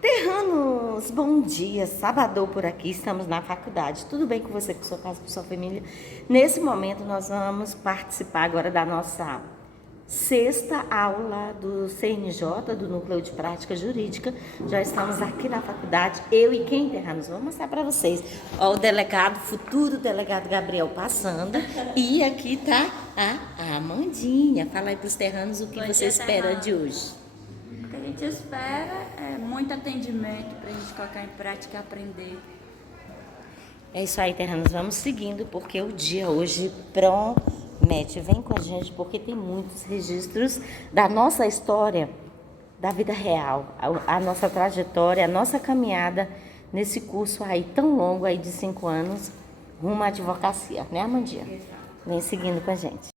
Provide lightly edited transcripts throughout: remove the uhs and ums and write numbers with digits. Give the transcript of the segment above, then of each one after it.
Terranos, bom dia, sábado por aqui, estamos na faculdade. Tudo bem com você, com sua casa, com sua família? Nesse momento nós vamos participar agora da nossa sexta aula do CNJ, do Núcleo de Prática Jurídica. Já estamos aqui na faculdade, eu e quem, Terranos? Vou mostrar para vocês. Ó, o delegado, futuro delegado Gabriel passando, e aqui tá a Amandinha. Fala aí para os terranos o que você espera de hoje. O que a gente espera é muito atendimento para a gente colocar em prática e aprender. É isso aí, terranos. Vamos seguindo, porque o dia hoje promete. Vem com a gente, porque tem muitos registros da nossa história, da vida real, a nossa trajetória, a nossa caminhada nesse curso aí tão longo aí de 5 anos, rumo à advocacia, né, Amandinha? Vem seguindo com a gente.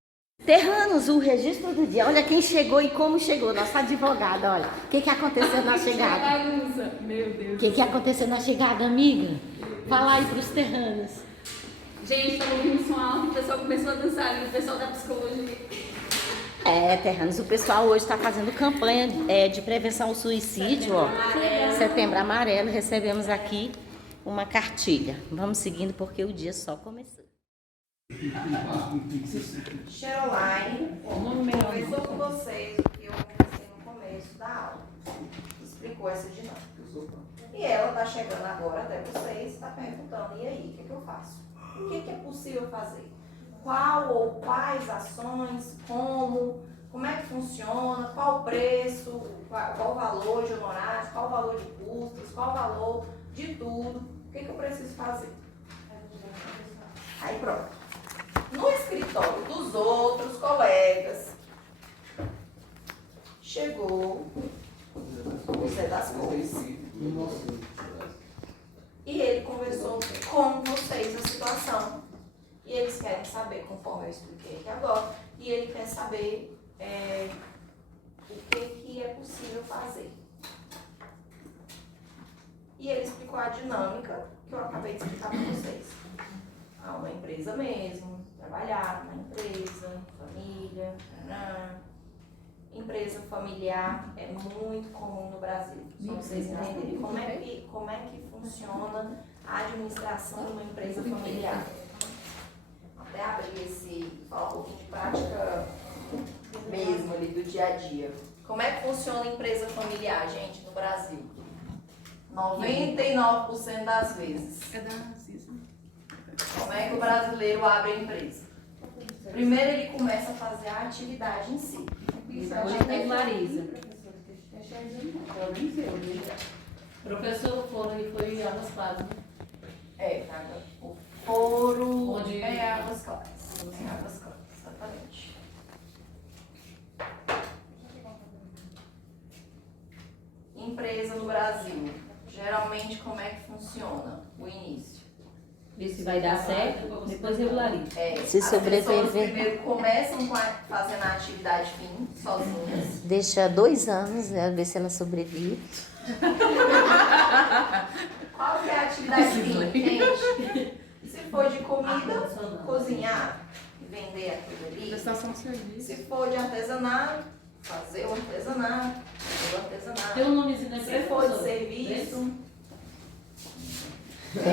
Terranos, o registro do dia. Olha quem chegou e como chegou, nossa advogada, olha. O que aconteceu na chegada? Meu Deus. O que aconteceu na chegada, amiga? Fala aí pros terranos. Gente, estava ouvindo som alto e o pessoal começou a dançar ali, o pessoal da psicologia. Terranos, o pessoal hoje está fazendo campanha de prevenção ao suicídio, ó. Setembro Amarelo, recebemos aqui uma cartilha. Vamos seguindo porque o dia só começou. Cheroline conversou com vocês o que eu conversei no começo da aula. Explicou essa dinâmica. E ela está chegando agora até vocês e está perguntando, e aí, o que eu faço? O que é possível fazer? Qual ou quais ações, como é que funciona, qual o preço, qual o valor de honorários, qual o valor de custos, qual o valor de tudo, o que eu preciso fazer? Aí pronto. No escritório dos outros colegas, chegou o Zé das Cores. E ele conversou com vocês a situação. E eles querem saber, conforme eu expliquei aqui agora, e ele quer saber o que é possível fazer. E ele explicou a dinâmica que eu acabei de explicar para vocês. Há uma empresa mesmo, trabalhar na empresa, família, empresa familiar é muito comum no Brasil. Só vocês entenderem como é que funciona a administração de uma empresa familiar. Até abrir falar um pouquinho de prática mesmo ali do dia a dia. Como é que funciona a empresa familiar, gente, no Brasil? 99% das vezes. Como é que o brasileiro abre a empresa? Primeiro ele começa a fazer a atividade em si. Depois regulariza. Professor Foro e foi Águas Claras. O foro Onde... é Águas Claras. É Águas Claras, exatamente. Empresa no Brasil. Geralmente como é que funciona o início? Ver se vai dar certo, depois regulariza. Se As pessoas sobreviver. primeiro começam fazendo a atividade fim, sozinhas. Deixa 2 anos, né, ver se ela sobrevive. Qual que é a atividade fim, gente? Se for de comida, cozinhar e vender aquilo ali. Prestação de serviço. Se for de artesanato, fazer o artesanato, Tem um nomezinho da Se empresa? for de serviço, não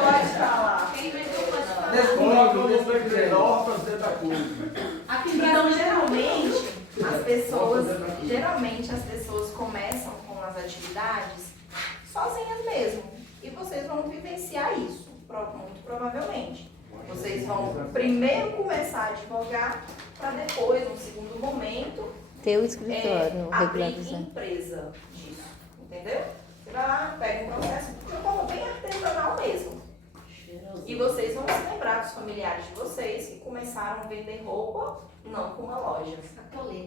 pode falar. Quem inventou pode falar. Então, geralmente as pessoas começam com as atividades sozinhas mesmo. E vocês vão vivenciar isso, muito provavelmente. Vocês vão primeiro começar a advogar, para depois, no segundo momento, Ter o escritório abrir regularizado. empresa disso. Entendeu? Você vai lá, pega um processo de forma bem artesanal mesmo. E vocês vão se lembrar dos familiares de vocês que começaram a vender roupa, não com uma loja.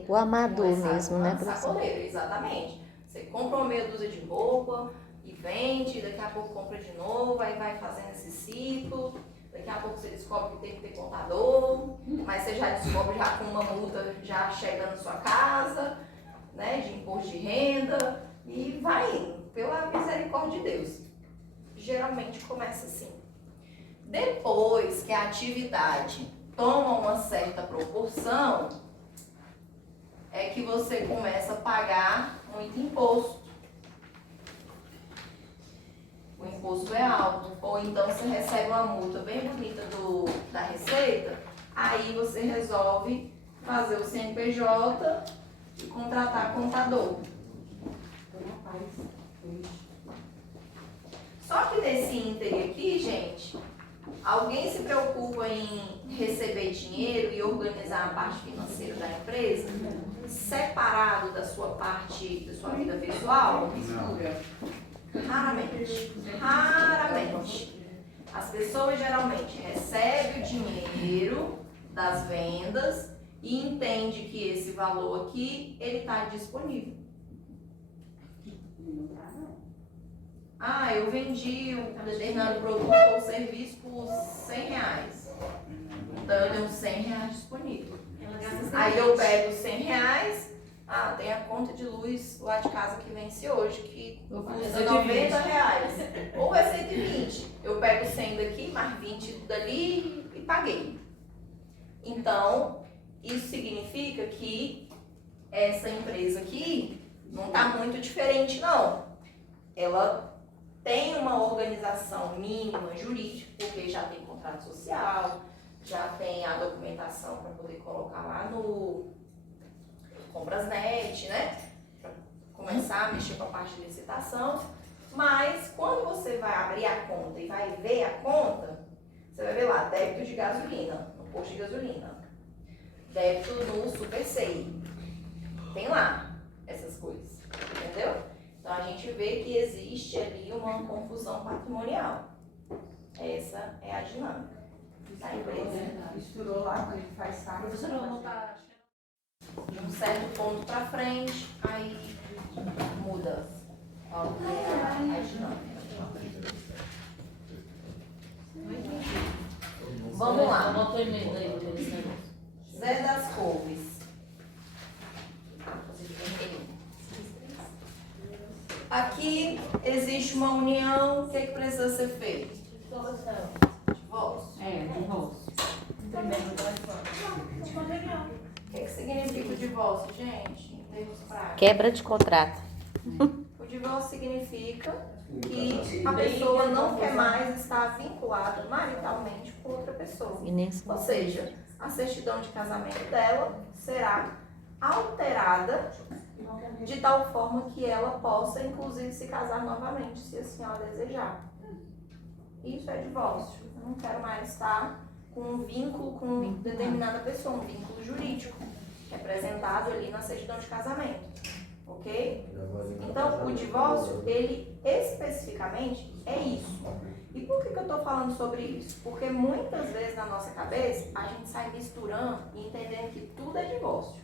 O amador Começaram mesmo, com né, uma professor? sacoleira, exatamente. Você compra uma meia dúzia de roupa e vende, daqui a pouco compra de novo, aí vai fazendo esse ciclo. Daqui a pouco você descobre que tem que ter contador, mas você já descobre já com uma multa já chegando na sua casa, né, de imposto de renda, e vai indo, pela misericórdia de Deus. Geralmente começa assim. Depois que a atividade toma uma certa proporção, é que você começa a pagar muito imposto. imposto é alto, ou então você recebe uma multa bem bonita da Receita, aí você resolve fazer o CNPJ e contratar contador. Só que nesse ínterim aqui, gente, alguém se preocupa em receber dinheiro e organizar a parte financeira da empresa separado da sua parte, da sua vida pessoal? Raramente. Raramente. As pessoas geralmente recebem o dinheiro das vendas e entende que esse valor aqui, ele está disponível. Ah, eu vendi um determinado produto ou serviço por R$100. Então eu tenho R$100 disponível. Aí eu pego R$100. Ah, tem a conta de luz lá de casa que vence hoje, que custa R$90. Ou é 120. Eu pego 100 daqui, mais 20 dali e paguei. Então, isso significa que essa empresa aqui não está muito diferente, não. Ela tem uma organização mínima jurídica, porque já tem contrato social, já tem a documentação para poder colocar lá no Comprasnet, né? Para começar a mexer com a parte de licitação. Mas quando você vai abrir a conta e vai ver a conta, você vai ver lá débito de gasolina, no posto de gasolina, débito no Super SEI. Tem lá essas coisas, entendeu? Então a gente vê que existe ali uma confusão patrimonial. Essa é a dinâmica da empresa. Misturou lá quando ele faz saco. Professora, não está. De um certo ponto para frente, aí muda a dinâmica. Vamos lá. Anota o emenda aí desse negócio. Zé das Couves. Aqui existe uma união, o que precisa ser feito? Divórcio. Divórcio. O que significa o divórcio, gente, em termos práticos? Quebra de contrato. O divórcio significa que a pessoa não quer mais estar vinculada maritalmente com outra pessoa. E nem Ou seja, a certidão de casamento dela será alterada de tal forma que ela possa, inclusive, se casar novamente, se assim ela desejar. Isso é divórcio. Eu não quero mais estar com um vínculo com determinada pessoa, um vínculo jurídico, representado ali na certidão de casamento. Ok? Então, o divórcio, ele especificamente é isso. E por que eu estou falando sobre isso? Porque muitas vezes na nossa cabeça, a gente sai misturando e entendendo que tudo é divórcio.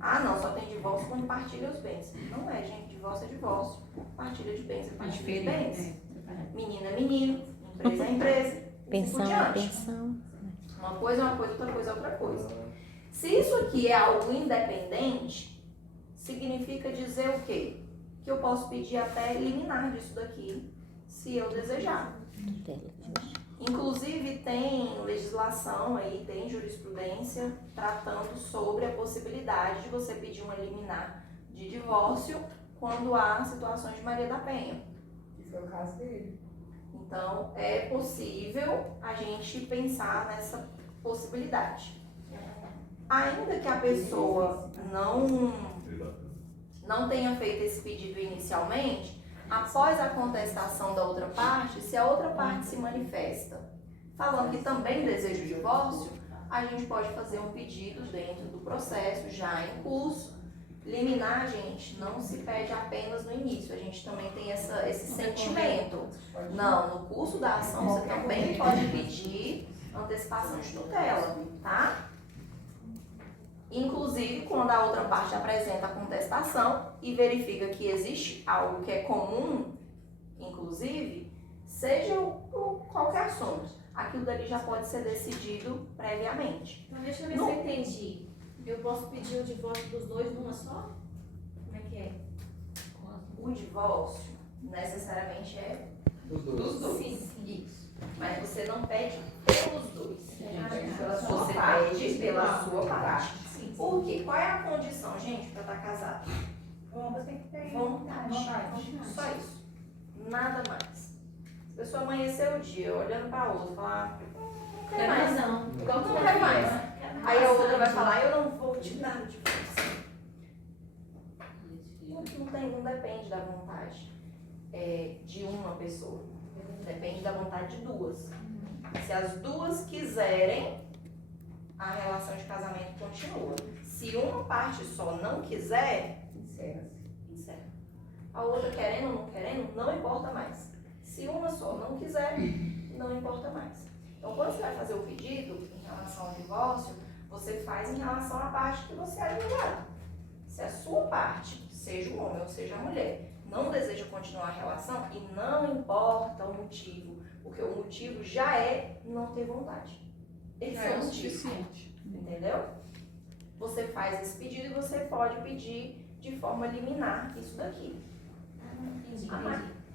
Ah, não, só tem divórcio quando partilha os bens. Não é, gente. Divórcio é divórcio. Partilha de bens é partilha de bens. Menino é menino, empresa é empresa. Pensão é pensão. Uma coisa é uma coisa, outra coisa é outra coisa. Se isso aqui é algo independente, significa dizer o quê? Que eu posso pedir até eliminar disso daqui, se eu desejar. Inclusive tem legislação aí, tem jurisprudência tratando sobre a possibilidade de você pedir uma liminar de divórcio quando há situações de Maria da Penha. Que foi o caso dele. Então, é possível a gente pensar nessa possibilidade. Ainda que a pessoa não tenha feito esse pedido inicialmente, após a contestação da outra parte, se a outra parte se manifesta falando que também deseja o divórcio, a gente pode fazer um pedido dentro do processo, já em curso. Liminar, gente, não se pede apenas no início, a gente também tem esse sentimento. Não, no curso da ação você também pode pedir antecipação de tutela, tá? Inclusive, quando a outra parte apresenta a contestação e verifica que existe algo que é comum, inclusive, seja qualquer assunto, aquilo dali já pode ser decidido previamente. Então, deixa eu ver se eu entendi. Eu posso pedir o divórcio dos dois numa só? Como é que é? O divórcio necessariamente é dos dois. Sim. Isso. Mas você não pede pelos dois. Você pede pela sua parte. Por quê? Qual é a condição, gente, para estar casado? Ambos tem que ter Vontade. vontade. Só isso. Nada mais. Se a pessoa amanhecer o dia olhando para a outra e falar, não Tem quero mais, razão. Igual não tu quero mais. quer Aí a outra vai falar, eu não vou te dar o divórcio. Não depende da vontade de uma pessoa. Depende da vontade de duas. Se as duas quiserem, a relação de casamento continua. Se uma parte só não quiser, encerra. A outra querendo ou não querendo, não importa mais. Se uma só não quiser, não importa mais. Então, quando você vai fazer o pedido em relação ao divórcio, você faz em relação à parte que você é advogado. Se a sua parte, seja o homem ou seja a mulher, não deseja continuar a relação, e não importa o motivo, porque o motivo já é não ter vontade. Esse é o motivo. suficiente. Entendeu? Você faz esse pedido e você pode pedir de forma liminar isso daqui.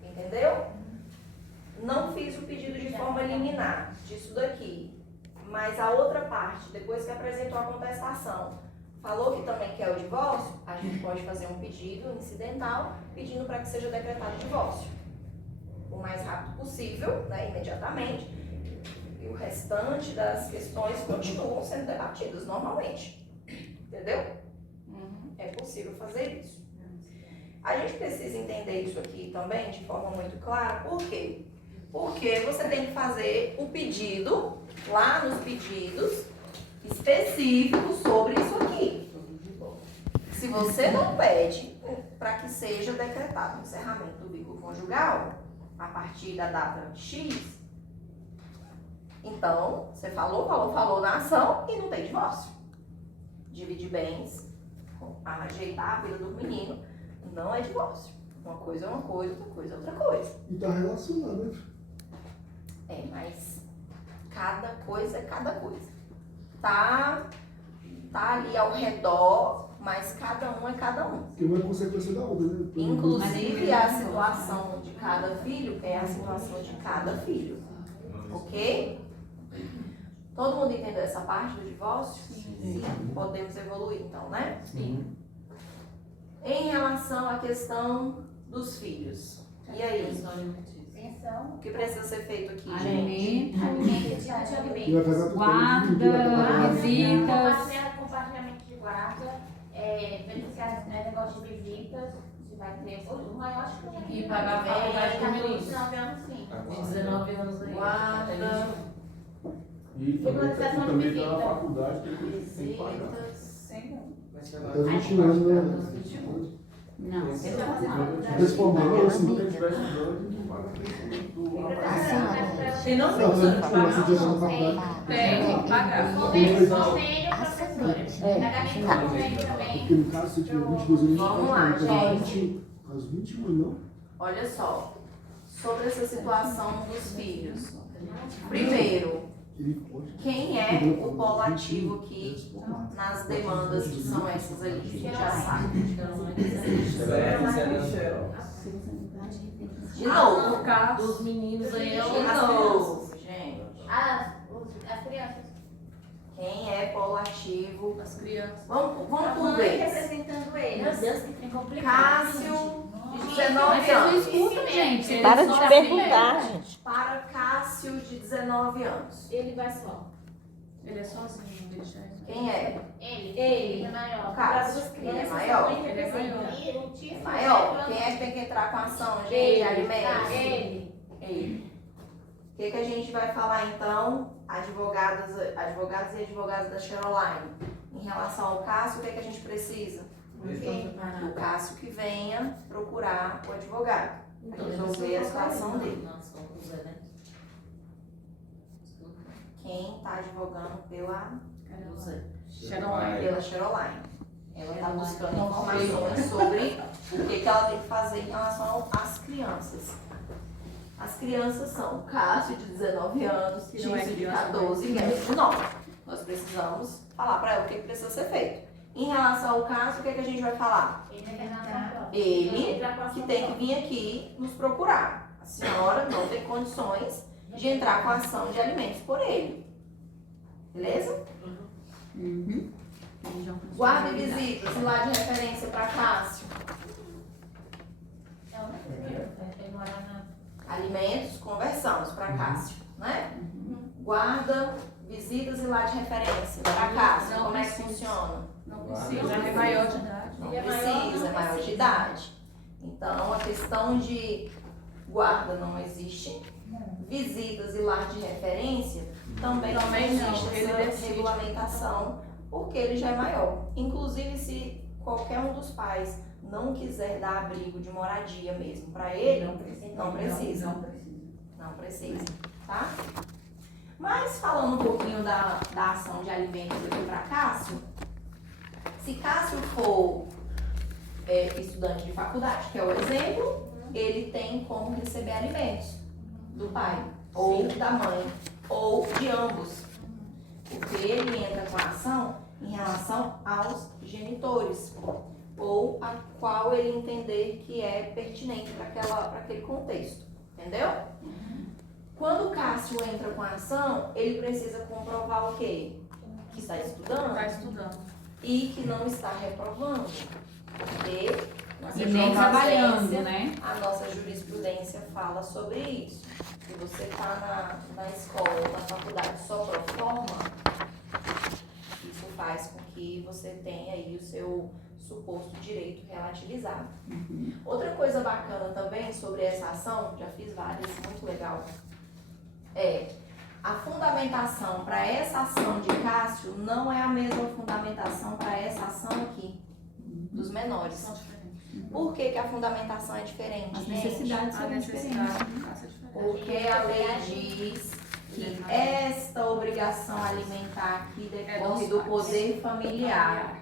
Entendeu? Não fiz o pedido de forma liminar disso daqui, mas a outra parte, depois que apresentou a contestação, falou que também quer o divórcio, a gente pode fazer um pedido incidental pedindo para que seja decretado o divórcio o mais rápido possível, né, imediatamente, e o restante das questões continuam sendo debatidas normalmente, entendeu? É possível fazer isso. A gente precisa entender isso aqui também de forma muito clara, por quê? Porque você tem que fazer o pedido, lá nos pedidos específicos sobre isso aqui. Se você não pede para que seja decretado o encerramento do vínculo conjugal, a partir da data X, então, você falou na ação e não tem divórcio. Dividir bens, ajeitar a vida do menino, não é divórcio. Uma coisa é uma coisa, outra coisa é outra coisa. E tá relacionado, né? Mas cada coisa é cada coisa. Tá ali ao redor, mas cada um é cada um. Porque uma é consequência da outra, né? Inclusive, a situação de cada filho é a situação de cada filho. Ok? Todo mundo entendeu essa parte do divórcio? Sim. Podemos evoluir então, né? Sim. Em relação à questão dos filhos. E aí? Pensão. O que precisa ser feito aqui, gente? Alimento de E vai alimento. pegar tudo Guarda, visitas. Compartilhamento de guarda, beneficiários, negócio de visitas, se vai ter o maior acho que E pagar a faculdade do menino. 19 anos, sim. De 19 anos aí. Guarda, E Regularização de também visita. dá uma faculdade que ele tem que pagar. visitas. Até 20 anos, né? Não, Esse você é vai fazer a faculdade. Esse formado, assim. Se ele estiver estudando, ele paga do rapaz. Se não Não, funciona, mas pagar. como você tinha na faculdade. Tem que pagar. Convênio, professora. Pagamento do convênio também. Porque no caso, se tiver 22 anos, Vamos lá, gente. Aos 21, não? Olha só, sobre essa situação dos filhos. Primeiro, Ele pode. quem é o polo ativo aqui nas demandas que são essas ali, que a gente já sabe. De novo. No caso dos meninos aí, De eu novo, gente. As crianças. Quem é polo ativo? as crianças. Vamos A por mãe vez. representando Meu eles. Deus, que tem complicado. Cássio, de 19 Mas vocês não anos. escutam, gente. Para Eles de só perguntar, gente. Para Cássio, de 19 anos. Ele vai só. Ele é sozinho, não deixa ele. Quem é? Ele é maior. Cássio, ele é maior. Ele Ele é maior. E o tio Maior. Quem é que tem que entrar com a ação, gente? Ele. Alimentos. Ele. Ele. O que a gente vai falar então, advogados e advogadas da Cheroline? Em relação ao Cássio, o que a gente precisa? O Cássio que venha procurar o advogado. Para resolver a situação dele. Quem está advogando pela Cheroline. Ela está buscando informações sobre o que ela tem que fazer em relação às crianças. As crianças são Cássio, de 19 anos, Que não é Tício, de criança, 14 e Ellen, de 9. Nós precisamos falar para ela o que precisa ser feito. Em relação ao caso, o que a gente vai falar? Ele que tem que vir aqui nos procurar. A senhora não tem condições de entrar com a ação de alimentos por ele. Beleza? Uhum. Guarda e visitas e lá de referência para Cássio. alimentos, conversamos para Cássio, né? Guarda, visitas e lá de referência para Cássio, Não como é que precisa. funciona? Não precisa, é maior de idade. Não Ele é maior, precisa, não é maior de precisa. idade. Então, a questão de guarda não existe. Visitas e lar de referência também não Também não, existe ele essa decide. regulamentação, porque ele já é maior. Inclusive, se qualquer um dos pais não quiser dar abrigo de moradia mesmo para ele, não precisa. Não precisa, tá? Mas falando um pouquinho da ação de alimentos aqui para Cássio, se Cássio for estudante de faculdade, que é o exemplo, ele tem como receber alimentos do pai, ou da mãe, ou de ambos. Porque ele entra com a ação em relação aos genitores, ou a qual ele entender que é pertinente para aquele contexto. Entendeu? Quando o Cássio entra com a ação, ele precisa comprovar o quê? Que está estudando Está estudando. e que não está reprovando. Porque nossa E nem trabalhando, jurisprudência, né? a nossa jurisprudência fala sobre isso. Se você está na escola, na faculdade só pro forma, isso faz com que você tenha aí o seu suposto direito relativizado. Outra coisa bacana também sobre essa ação, já fiz várias, muito legal, é a fundamentação para essa ação de Cássio não é a mesma fundamentação para essa ação aqui, dos menores. São diferentes. Por que a fundamentação é diferente, As gente? necessidades A são diferentes. necessidade do caso é diferente. Porque a lei diz que esta obrigação alimentar aqui decorre do poder familiar.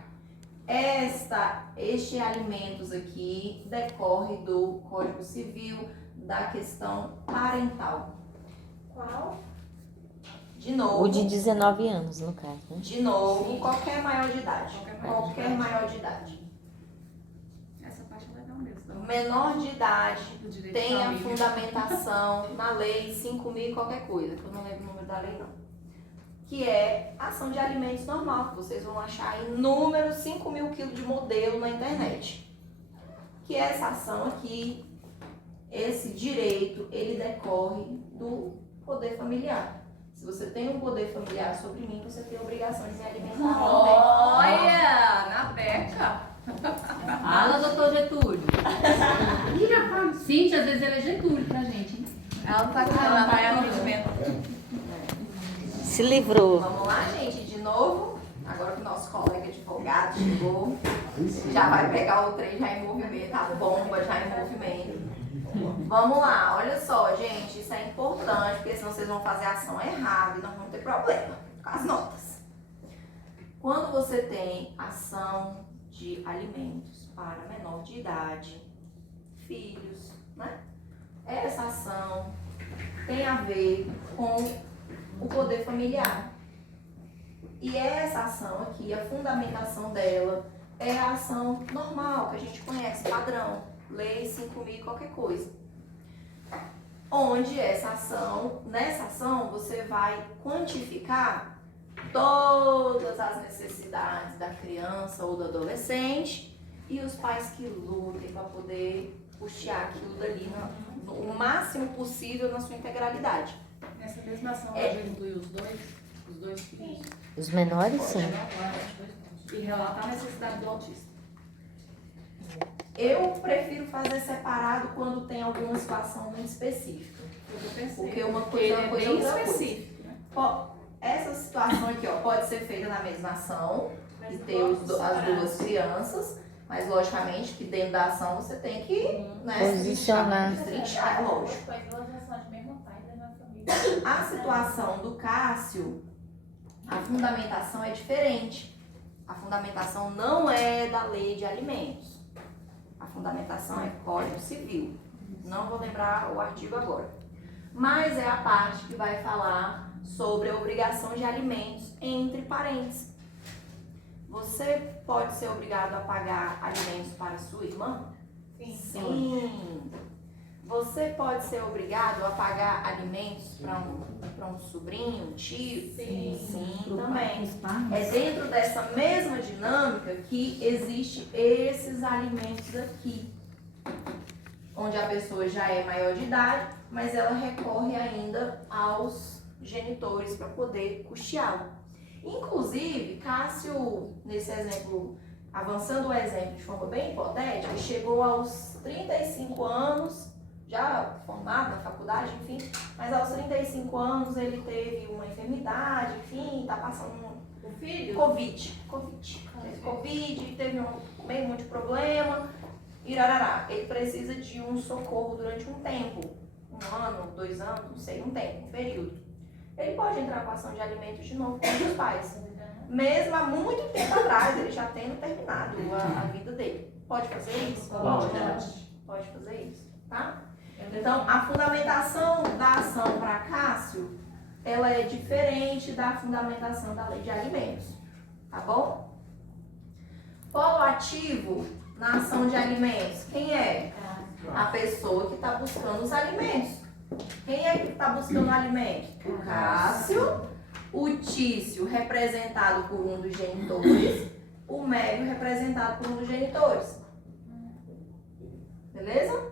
Este alimentos aqui decorre do Código Civil, da questão parental. Qual? De novo, O de 19 anos, no caso, né? de novo, qualquer maior de idade. Qualquer Maior de idade. Essa parte é legal mesmo. O menor de idade Do direito tem de a família. fundamentação na lei 5.000 e qualquer coisa, que eu não lembro o número da lei não. Que é ação de alimentos normal, que vocês vão achar inúmeros 5.000 quilos de modelo na internet. Que é essa ação aqui, esse direito, ele decorre do poder familiar. Se você tem um poder familiar sobre mim, você tem a obrigação de me alimentar também. Olha, na beca. Fala, doutor Getúlio. Ih, rapaz, Cíntia, às vezes ele é Getúlio pra gente, hein? Ela não tá aqui, ela vai atendimento. Se livrou. Vamos lá, gente, de novo. Agora que o nosso colega advogado chegou, já vai pegar o trem já em movimento, a bomba já em movimento. Vamos lá, olha só, gente, isso é importante, porque senão vocês vão fazer a ação errada e nós vamos ter problema com as notas. Quando você tem ação de alimentos para menor de idade, filhos, né? Essa ação tem a ver com o poder familiar. E essa ação aqui, a fundamentação dela é a ação normal, que a gente conhece, padrão, lei 5.000 qualquer coisa. Onde nessa ação, você vai quantificar todas as necessidades da criança ou do adolescente e os pais que lutem para poder custear aquilo dali o máximo possível na sua integralidade. Nessa mesma ação, a gente inclui os dois filhos. Os menores, sim. E relatar a necessidade do autista. Eu prefiro fazer separado quando tem alguma situação muito específica. Eu pensei. Porque uma coisa Ele é uma é coisa, bem outra coisa. específico, né? Essa situação aqui, ó, pode ser feita na mesma ação e ter as duas crianças, mas logicamente que dentro da ação você tem que, né, Posicionar. destrinchar, é lógico. Foi duas ações de mesmo pai, mesma família. A situação do Cássio, a fundamentação é diferente. A fundamentação não é da lei de alimentos. A fundamentação é Código Civil. Não vou lembrar o artigo agora. Mas é a parte que vai falar sobre a obrigação de alimentos entre parentes. Você pode ser obrigado a pagar alimentos para sua irmã? Sim. Você pode ser obrigado a pagar alimentos para um sobrinho, um tio? Sim, também. É dentro dessa mesma dinâmica que existe esses alimentos aqui. onde a pessoa já é maior de idade, mas ela recorre ainda aos genitores para poder custeá-lo. Inclusive, Cássio, nesse exemplo, avançando o exemplo de forma bem hipotética, chegou aos 35 anos, já formado na faculdade, enfim, mas aos 35 anos ele teve uma enfermidade, enfim, está passando O filho? Covid. Teve Covid, teve meio muito problema, irarará. Ele precisa de um socorro durante um tempo, 1 ano, 2 anos, não sei, um tempo, um período. Ele pode entrar com ação de alimentos de novo com os pais. Mesmo há muito tempo atrás, ele já tendo terminado a vida dele. Pode fazer isso? Pode fazer isso, tá? Então, a fundamentação da ação para Cássio, ela é diferente da fundamentação da lei de alimentos, tá bom? Polo ativo na ação de alimentos, quem é? A pessoa que está buscando os alimentos. Quem é que está buscando alimentos? O Cássio, o Tício, representado por um dos genitores, o Médio, representado por um dos genitores. Beleza?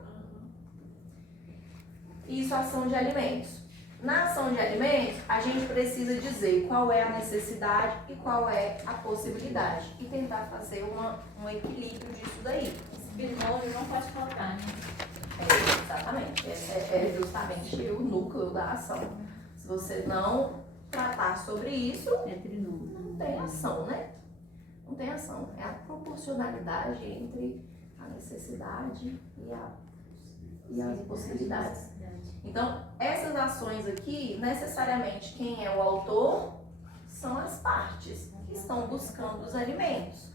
Isso, ação de alimentos. Na ação de alimentos, a gente precisa dizer qual é a necessidade e qual é a possibilidade. E tentar fazer um equilíbrio disso daí. Esse binômio não pode faltar, né? Exatamente. Esse é justamente o núcleo da ação. Se você não tratar sobre isso, não tem ação, né? Não tem ação. É a proporcionalidade entre a necessidade e as possibilidades. Então, essas ações aqui, necessariamente, quem é o autor são as partes que estão buscando os alimentos.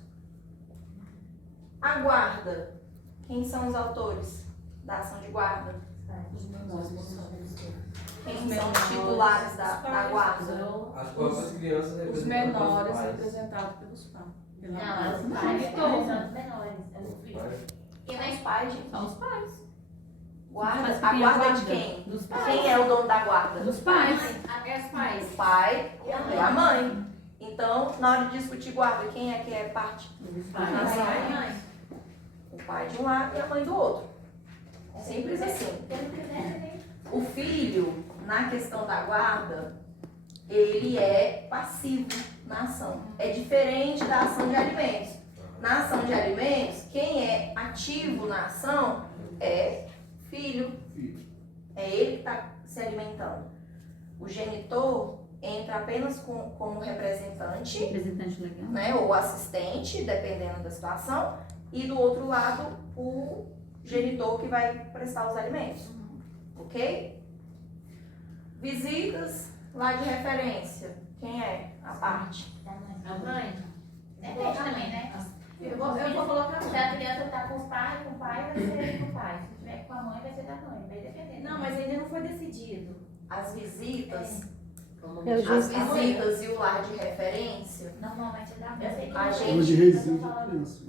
A guarda, quem são os autores da ação de guarda? Quem são os titulares da guarda? As próprias crianças Os representadas menores pelos pais. representados pelos pais. Não, é os pais representam os menores. É o filho. Quem é os pais, gente? São os pais. Guarda. Mas A quem é guarda guarda? de quem? Dos pais. Quem é o dono da guarda? Dos pais. Até os pais. O pai e a mãe. Então, na hora de discutir guarda, quem é que é parte? Pais. Mãe. O pai de um lado e a mãe do outro. Simples assim. O filho, na questão da guarda, ele é passivo na ação. É diferente da ação de alimentos. Na ação de alimentos, quem é ativo na ação é filho. É ele que está se alimentando. O genitor entra apenas como representante, Representante legal. né, ou assistente, dependendo da situação, e do outro lado o genitor que vai prestar os alimentos. Ok? Visitas lá de referência. Quem é a parte? A mãe. Depende também, né? Eu vou colocar. Se a criança tá com os pais, com o pai, vai ser com o pai. Se tiver com a mãe, vai ser da mãe. Vai depender. Não, mas ainda não foi decidido. As visitas, Eu já as visitas e o lar de referência. Normalmente é da mãe. Eu sei que A não gente- é. Hoje reside a criança.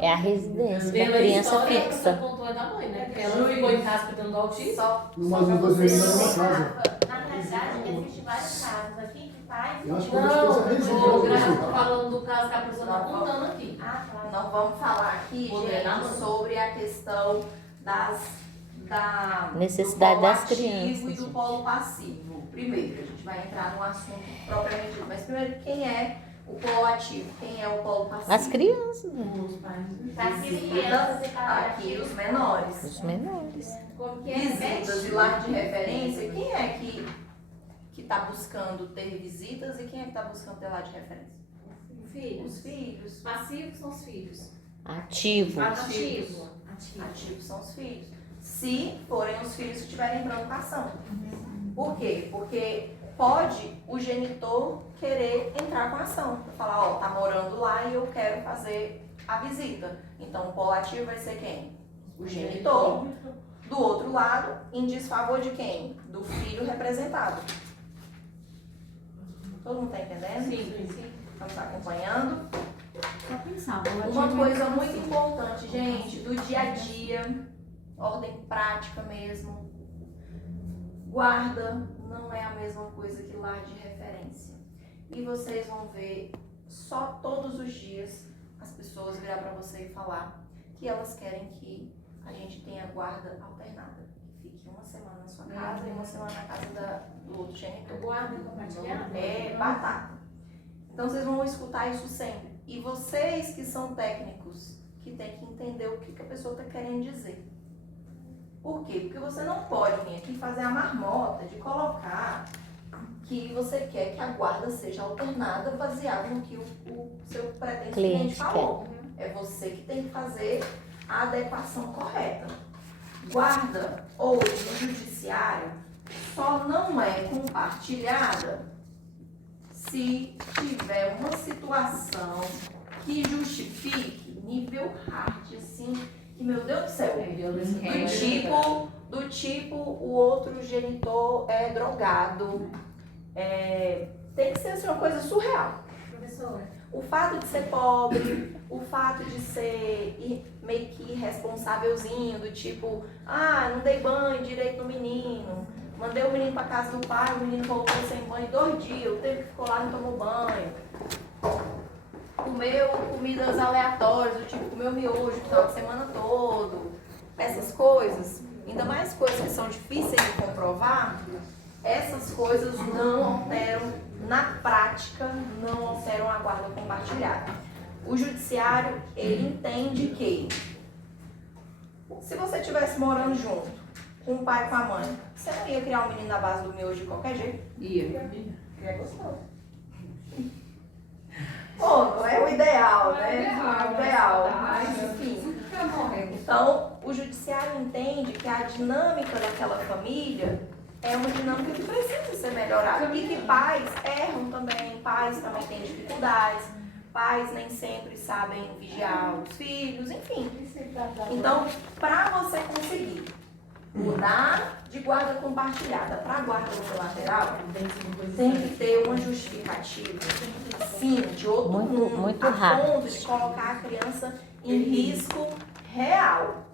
É a residência da Pela criança história, fixa. você apontou é da mãe, né? Porque ela não ficou em casa cuidando do autismo. Só No máximo 2 meses na mesma casa. Na realidade, existem vários casos aqui que pais. Eu acho que Não, quando a pessoa reside o na Graça pessoa. tá falando do caso que a pessoa tá apontando aqui. Ah, claro. nós vamos falar aqui, Poder da gente, mãe. sobre a questão da Necessidade do polo das ativo crianças. e do polo passivo. Primeiro, a gente vai entrar no assunto propriamente dito. Mas primeiro, quem é o polo ativo? Quem é o polo passivo? As crianças, né? Passivo, criança, Aqui os menores. Os menores. Como que é? Visitas e lar de referência, quem é que está buscando ter visitas e quem é que está buscando ter lar de referência? Filhos. Os filhos. Passivos são os filhos. Ativo. Ativo. Ativos são os filhos. Se forem os filhos que estiverem entrando na ação. Por quê? Porque pode o genitor querer entrar com a ação. Falar, ó, tá morando lá e eu quero fazer a visita. Então o polo ativo vai ser quem? O genitor. Do outro lado, em desfavor de quem? Do filho representado. Todo mundo tá entendendo? Sim. Estamos acompanhando? Só pensar. Uma coisa muito importante, gente, do dia a dia, ordem prática mesmo. Guarda não é a mesma coisa que lar de referência. E vocês vão ver só todos os dias as pessoas virar para você e falar que elas querem que a gente tem a guarda alternada. Fique uma semana na sua casa e uma semana na casa do outro genitor. Guarda compartilhada? É batata. Então vocês vão escutar isso sempre. E vocês que são técnicos, que tem que entender o que a pessoa está querendo dizer. Por quê? Porque você não pode vir aqui fazer a marmota de colocar que você quer que a guarda seja alternada baseado no que o seu pretendente cliente falou. É você que tem que fazer a adequação correta. Guarda hoje no judiciário só não é compartilhada se tiver uma situação que justifique nível hard, assim, que meu Deus do céu, do tipo o outro genitor é drogado, tem que ser assim, uma coisa surreal. Professora, O fato de ser pobre, o fato de ser meio que irresponsávelzinho, do tipo, não dei banho direito no menino, mandei o menino pra casa do pai, o menino voltou sem banho 2 dias, o tempo que ficou lá não tomou banho. Comeu comidas aleatórias, do tipo, comeu miojo o final de semana todo. Essas coisas, ainda mais coisas que são difíceis de comprovar, essas coisas não alteram, na prática, não alteram a guarda compartilhada. O judiciário, ele entende que se você estivesse morando junto, com o pai e com a mãe, você não ia criar um menino na base do miojo de qualquer jeito? Ia. É gostoso. Pô, não é o ideal, né? Não é o ideal, mas enfim. Então, o judiciário entende que a dinâmica daquela família é uma dinâmica que precisa ser melhorada. E que pais erram também, pais também têm dificuldades, pais nem sempre sabem vigiar os filhos, enfim. Então, para você conseguir mudar de guarda compartilhada para guarda unilateral, tem que ter uma justificativa, sim, de outro mundo, muito a rápido. ponto de colocar a criança em risco real,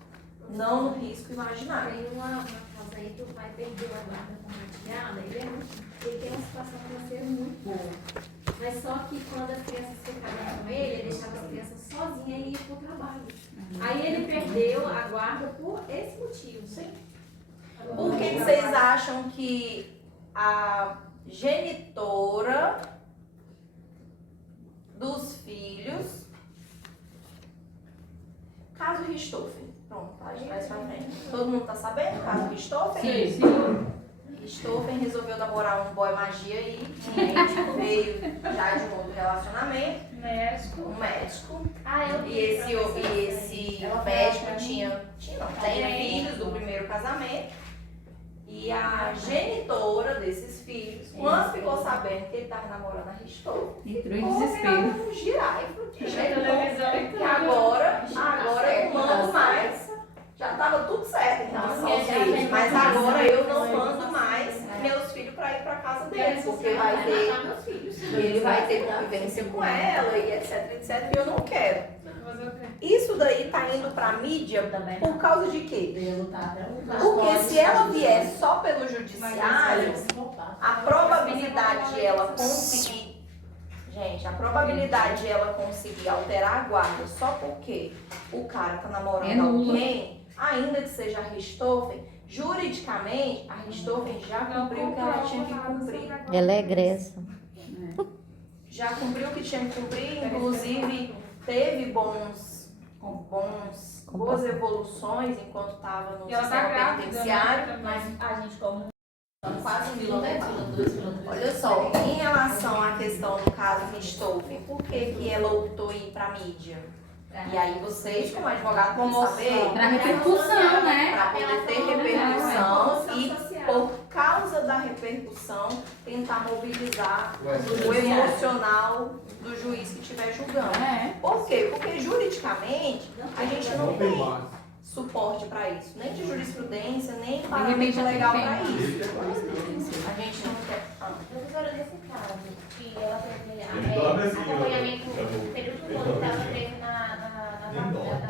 não no risco imaginário. tem uma casa aí que o pai perdeu a guarda compartilhada, ele tem uma situação financeira muito boa. Mas só que quando as crianças ficavam com ele deixava as crianças sozinhas e ia pro trabalho. Aí ele perdeu a guarda por esse motivo. Sim. Por que vocês acham que a genitora dos filhos, caso Richthofen, pronto, tá de trás pra frente. Todo mundo tá sabendo? Caso Richthofen? Sim. Richthofen resolveu namorar um boy magia aí, que veio já de um outro relacionamento, um médico. E esse médico tem filhos do primeiro casamento. E a genitora desses filhos, quando ficou sabendo que ele estava namorando a Richthofen, Entrou em desespero. ficou girar e falou, e agora eu não mando mais. Já estava tudo certo em relação aos filhos, mas agora eu não mando mais meus filhos para ir para casa dele, porque ele vai ter convivência com ela e etc, e eu não quero. Isso daí tá indo pra mídia por causa de quê? Porque se ela vier só pelo judiciário, a probabilidade de ela conseguir, gente, a probabilidade de ela conseguir alterar a guarda só porque o cara tá namorando alguém, ainda que seja a Richthofen, juridicamente, a Richthofen já cumpriu o que ela tinha que cumprir. Ela é egressa. Já cumpriu o que tinha que cumprir, inclusive teve boas evoluções enquanto estava no sistema penitenciário. Mas a gente como Quase 1 milhão. Olha só, em relação à questão do caso Richthofen, por que ela optou em ir para a mídia? E aí vocês, como advogado, vão saber Pra repercussão, né? para poder ter repercussão e, por causa da repercussão, tentar mobilizar o emocional do juiz que estiver julgando. Por quê? Porque juridicamente a gente não tem suporte para isso, nem de jurisprudência, nem parâmetro legal para isso. A gente não quer. professora, nesse caso, que ela teve acompanhamento o período todo que ela teve na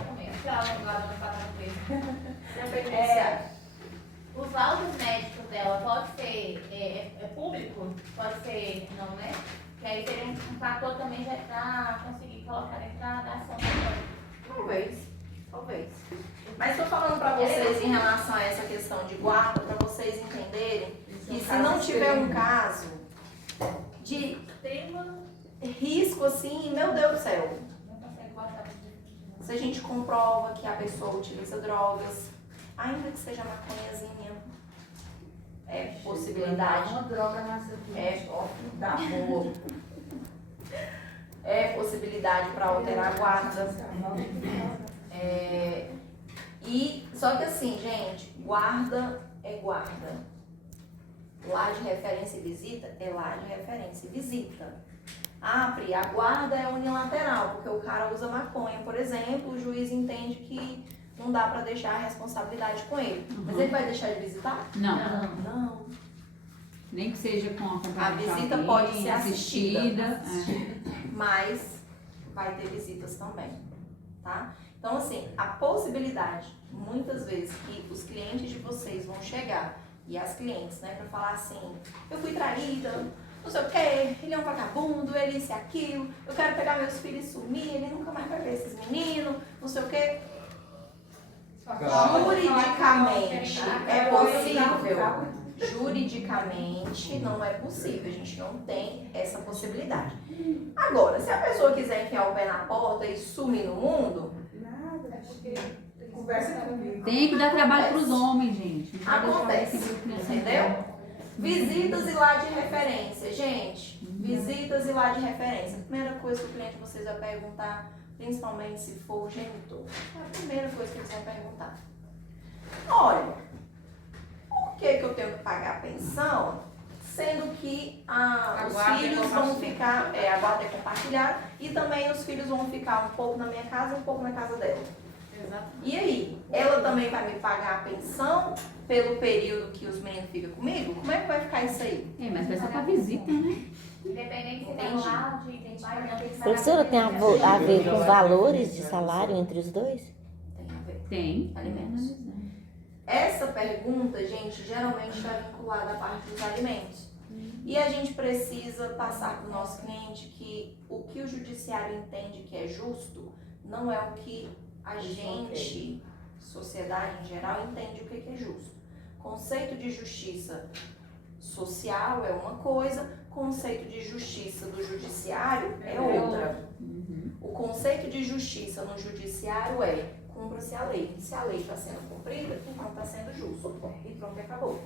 comida, que ela não guarda no patado preso. Os laudos médicos dela pode ser público? Pode ser não, né? Que aí seria um fator também para conseguir colocar dentro da ação. Talvez. Mas estou falando para vocês em relação a essa questão de guarda, para vocês entenderem que se não tiver um caso de risco assim, meu Deus do céu, se a gente comprova que a pessoa utiliza drogas, ainda que seja maconhazinha, é possibilidade. Uma droga nessa Da boa. É possibilidade para alterar a guarda. E só que assim, gente, guarda é guarda. Lá de referência e visita é lá de referência e visita. Ah, Pri, a guarda é unilateral, porque o cara usa maconha, por exemplo, o juiz entende que não dá para deixar a responsabilidade com ele. Mas ele vai deixar de visitar? Não. Não. Nem que seja com a A acompanhamento de visita alguém, pode ser assistida. é. Mas vai ter visitas também, tá? Então, assim, a possibilidade, muitas vezes, que os clientes de vocês vão chegar, e as clientes, né, pra falar assim, eu fui traída, não sei o quê, ele é um vagabundo, ele isso e aquilo, eu quero pegar meus filhos e sumir, ele nunca mais vai ver esses meninos, não sei o quê. Juridicamente é possível. Juridicamente não é possível, a gente não tem essa possibilidade. Agora, se a pessoa quiser enfiar o pé na porta e sumir no mundo, Conversa comigo. Tem que dar trabalho para os homens, gente. Não pode deixar acontece, esse grupo nessa entendeu? Visitas e lá de referência, gente. Visitas e lá de referência. A primeira coisa que o cliente de vocês vai perguntar, principalmente se for o genitor, é a primeira coisa que eles vão perguntar. Olha, por que eu tenho que pagar a pensão, sendo que os filhos vão ficar, a guarda é compartilhada, e também os filhos vão ficar um pouco na minha casa e um pouco na casa dela. E aí, ela também vai me pagar a pensão pelo período que os meninos ficam comigo? Como é que vai ficar isso aí? Mas vai só para visita, né? Independente se tá lá, de tem mais, não tem que pagar. Professora, tem a ver com valores de salário entre os dois? Tem a ver. Tem. Alimentos. Essa pergunta, gente, geralmente está vinculada à parte dos alimentos. E a gente precisa passar para o nosso cliente que o que o judiciário entende que é justo não é o que a gente, sociedade em geral, entende o que é justo. Conceito de justiça social é uma coisa, conceito de justiça do judiciário é outra. O conceito de justiça no judiciário é cumpra-se a lei. Se a lei está sendo cumprida, então está sendo justo. E pronto, acabou.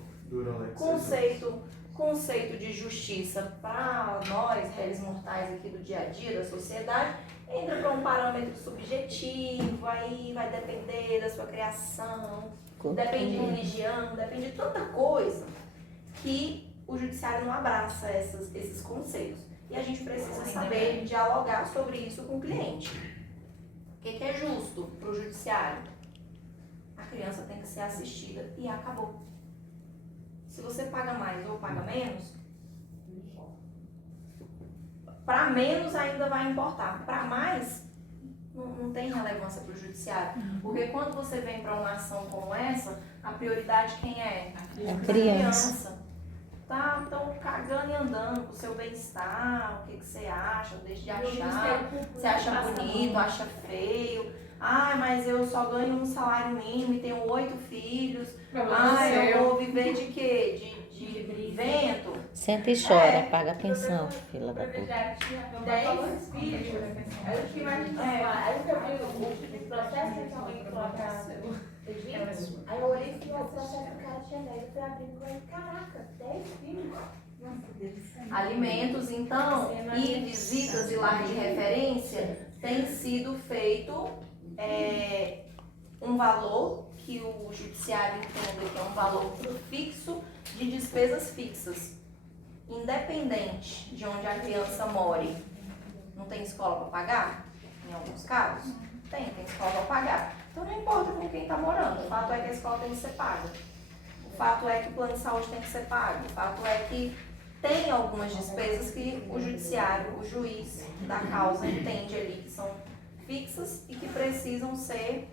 Conceito de justiça para nós, réis mortais aqui do dia a dia, da sociedade, entra para um parâmetro subjetivo, aí vai depender da sua criação, depende de religião, depende de tanta coisa que o judiciário não abraça esses conceitos. E a gente precisa saber dialogar sobre isso com o cliente. O que é justo para o judiciário? A criança tem que ser assistida e acabou. Se você paga mais ou paga menos, para menos ainda vai importar. Para mais, não tem relevância para o judiciário. Porque quando você vem para uma ação como essa, a prioridade quem é? A criança. Tá, então cagando e andando pro seu bem-estar, o que você acha, deixa de achar, você acha bonito, acha feio. Ai, mas eu só ganho um salário mínimo e tenho 8 filhos. Ai, eu vou viver de quê? De vento? Senta e chora, paga a pensão, filha da puta. 10 filhos. Aí eu fiquei imaginando, aí eu vi o processo que a mãe coloca. Aí eu olhei e vi o processo que o cara tinha 10. Eu fui abrindo e falei, caraca, 10 filhos? Nossa, Deus. Alimentos, então, e visitas e lar de referência tem sido feito um valor que o judiciário entende que é um valor fixo de despesas fixas. Independente de onde a criança more, não tem escola para pagar? Em alguns casos? Tem escola para pagar. Então não importa com quem está morando, o fato é que a escola tem que ser paga. O fato é que o plano de saúde tem que ser pago. O fato é que tem algumas despesas que o judiciário, o juiz da causa entende ali que são fixas e que precisam ser,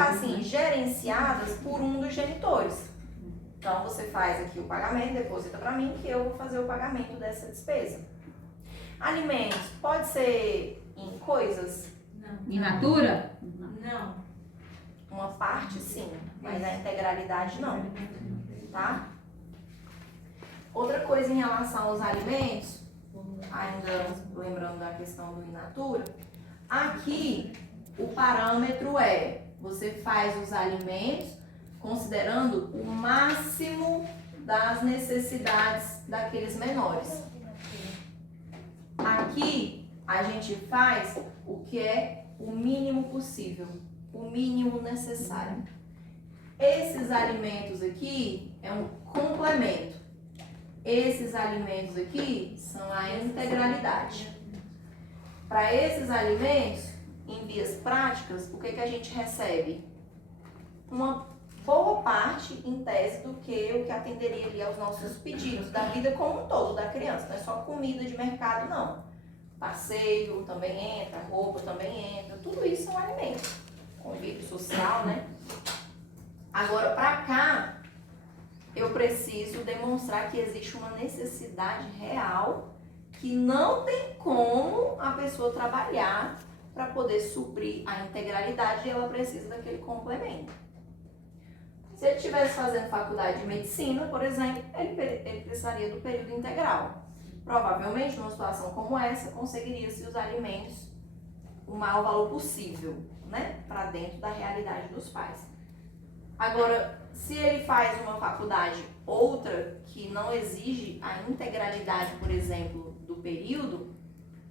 assim, gerenciadas por um dos genitores. Então você faz aqui o pagamento, deposita para mim que eu vou fazer o pagamento dessa despesa. Alimentos, pode ser em coisas? In natura? Não. Uma parte sim, mas a integralidade não, tá? Outra coisa em relação aos alimentos, ainda lembrando da questão do in natura, aqui o parâmetro é, você faz os alimentos considerando o máximo das necessidades daqueles menores. Aqui a gente faz o que é o mínimo possível, o mínimo necessário. Esses alimentos aqui é um complemento. Esses alimentos aqui são a integralidade. Para esses alimentos, em vias práticas, o que a gente recebe? Uma boa parte, em tese, do que o que atenderia ali aos nossos pedidos, da vida como um todo, da criança. Não é só comida de mercado, não. Passeio também entra, roupa também entra, tudo isso são alimentos. Convívio social, né? Agora, para cá, eu preciso demonstrar que existe uma necessidade real que não tem como a pessoa trabalhar para poder suprir a integralidade e ela precisa daquele complemento. Se ele estivesse fazendo faculdade de medicina, por exemplo, ele precisaria do período integral. Provavelmente, numa situação como essa, conseguiria-se os alimentos o maior valor possível, né, para dentro da realidade dos pais. Agora, se ele faz uma faculdade outra que não exige a integralidade, por exemplo, do período,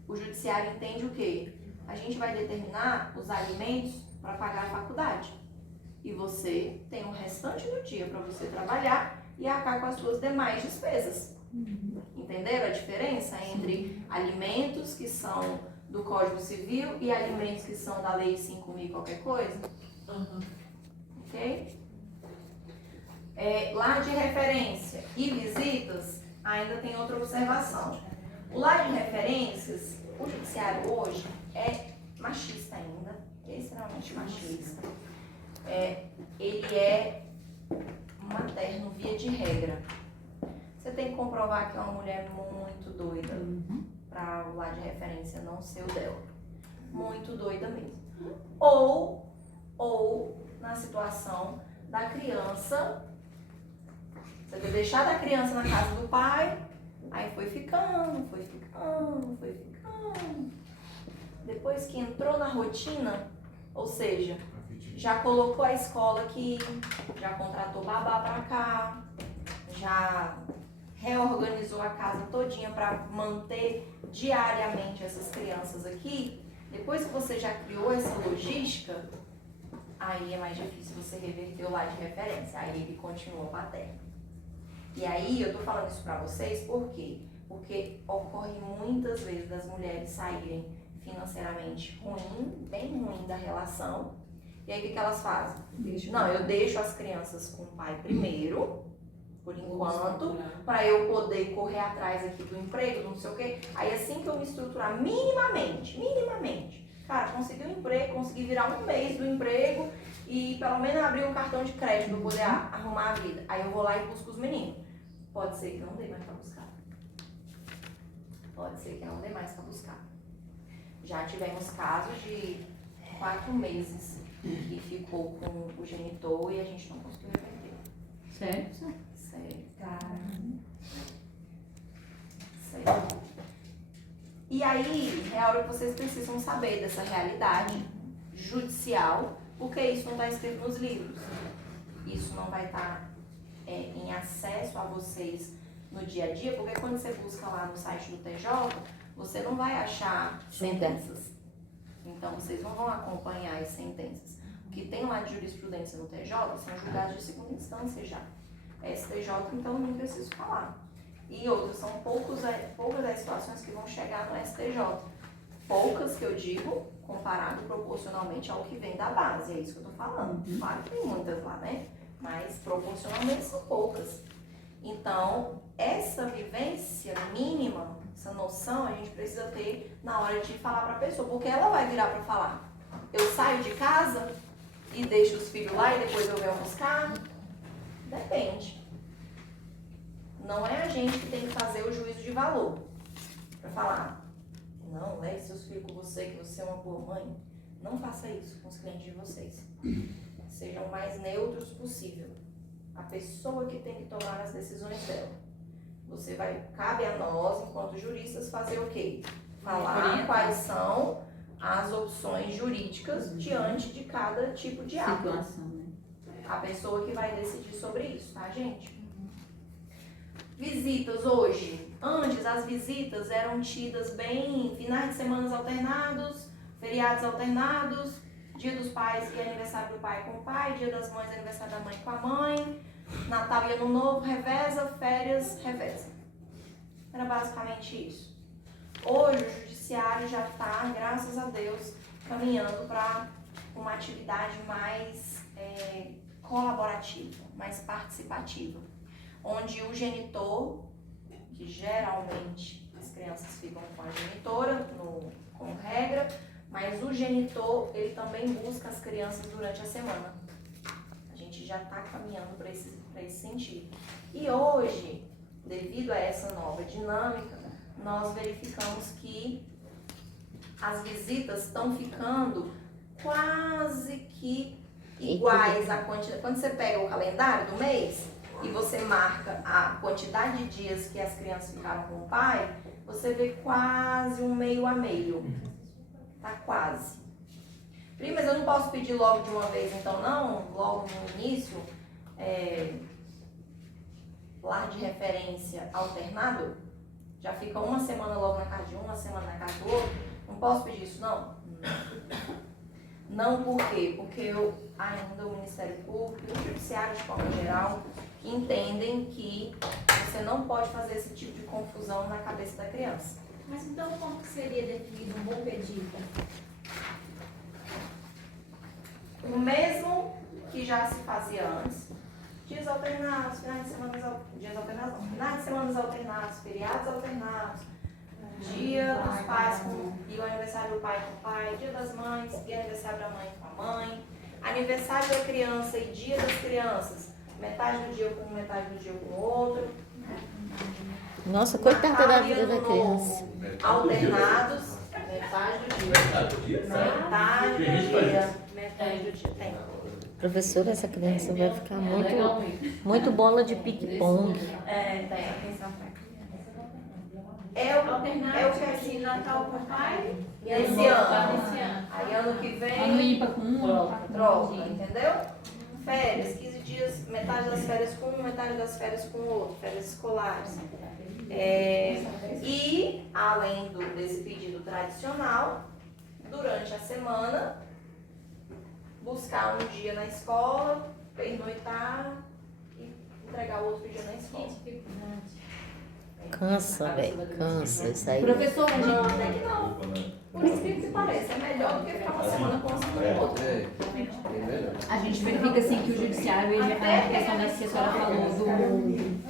o judiciário entende o quê? A gente vai determinar os alimentos para pagar a faculdade. E você tem o restante do dia para você trabalhar e arcar com as suas demais despesas. Entenderam a diferença entre alimentos que são do Código Civil e alimentos que são da Lei 5.000 qualquer coisa? Ok? Lar de referência e visitas, ainda tem outra observação. O lar de referências, o judiciário hoje é machista ainda, extremamente machista. Ele é materno via de regra. Você tem que comprovar que é uma mulher muito doida para o lar de referência não ser o dela. Muito doida mesmo. Ou na situação da criança, você ter deixado a criança na casa do pai, aí foi ficando. Depois que entrou na rotina, ou seja, já colocou a escola aqui, já contratou babá pra cá, já reorganizou a casa todinha para manter diariamente essas crianças aqui. Depois que você já criou essa logística, aí é mais difícil você reverter o lar de referência, aí ele continua paterno. E aí eu tô falando isso pra vocês por quê? Porque ocorre muitas vezes das mulheres saírem financeiramente bem ruim da relação. E aí o que elas fazem? Não, eu deixo as crianças com o pai primeiro, por enquanto, para eu poder correr atrás aqui do emprego, do não sei o quê. Aí assim que eu me estruturar minimamente, cara, consegui um emprego, consegui virar um mês do emprego e pelo menos abrir um cartão de crédito para poder arrumar a vida. Aí eu vou lá e busco os meninos. Pode ser que não dê mais para buscar. Já tivemos casos de 4 meses que ficou com o genitor e a gente não conseguiu reverter. Sério? Sério. Sério. E aí, é a hora que vocês precisam saber dessa realidade judicial, porque isso não está escrito nos livros. Isso não vai estar em acesso a vocês no dia a dia, porque quando você busca lá no site do TJ, você não vai achar sentenças. Então, vocês não vão acompanhar as sentenças. O que tem lá de jurisprudência no TJ são julgados de segunda instância já. STJ, então, não preciso falar. E outras, são poucas as situações que vão chegar no STJ. Poucas que eu digo, comparado proporcionalmente ao que vem da base, é isso que eu tô falando. Claro que tem muitas lá, né? Mas proporcionalmente são poucas. Então, essa vivência mínima, essa noção, a gente precisa ter na hora de falar para a pessoa, porque ela vai virar para falar. Eu saio de casa e deixo os filhos lá e depois eu venho buscar? Depende. Não é a gente que tem que fazer o juízo de valor para falar, não, leve seus filhos com você, que você é uma boa mãe. Não faça isso com os clientes de vocês. sejam o mais neutros possível. A pessoa que tem que tomar as decisões dela. Cabe a nós, enquanto juristas, fazer o quê? Falar quais são as opções jurídicas diante de cada tipo de ato. Situação, né? A pessoa que vai decidir sobre isso, tá, gente? Visitas hoje. Antes, as visitas eram tidas bem finais de semana alternados, feriados alternados, dia dos pais e aniversário do pai com o pai, dia das mães e aniversário da mãe com a mãe, Natal e Ano Novo, reveza, férias, reveza. Era basicamente isso. Hoje, o judiciário já está, graças a Deus, caminhando para uma atividade mais colaborativa, mais participativa, onde o genitor, que geralmente as crianças ficam com a genitora, como regra, mas o genitor, ele também busca as crianças durante a semana. A gente já está caminhando para esse sentido. E hoje, devido a essa nova dinâmica, nós verificamos que as visitas estão ficando quase que iguais à quantidade. Quando você pega o calendário do mês e você marca a quantidade de dias que as crianças ficaram com o pai, você vê quase um meio a meio. Tá quase. Pri, mas eu não posso pedir logo de uma vez, então não? Logo no início, lar de referência alternado? Já fica uma semana logo na casa de um, uma semana na casa do outro? Não posso pedir isso, não? Não, por quê? Porque ainda o Ministério Público e o Judiciário, de forma geral, entendem que você não pode fazer esse tipo de confusão na cabeça da criança. Mas então como que seria definido um bom pedido? O mesmo que já se fazia antes. Dias alternados, finais de semana finais de semana alternados, feriados alternados, dia dos pais e o aniversário do pai com o pai, dia das mães e aniversário da mãe com a mãe, aniversário da criança e dia das crianças, metade do dia com um, metade do dia com o outro. Nossa, coitada da vida da criança. Alternados, metade do dia. Metade do dia. Tem. Professora, essa criança vai ficar Legal mesmo. muito bola de pique-pongue. Tem. Atenção para a criança. É o que a de gente Natal com o pai? esse ano. Esse ano. Aí ano que Ano vem, ímpar com um, troca, entendeu? Férias, 15 dias, metade das férias com um, metade das férias com o outro, férias escolares. E, além desse pedido tradicional, durante a semana, buscar um dia na escola, pernoitar e entregar o outro dia na escola. Cansa, velho. Cansa isso aí. Professora, a gente Não, até que não. Por incrível que pareça, é melhor do que ficar uma semana com a semana outra. A gente verifica assim que o judiciário, ele, a questão dessa que a senhora falou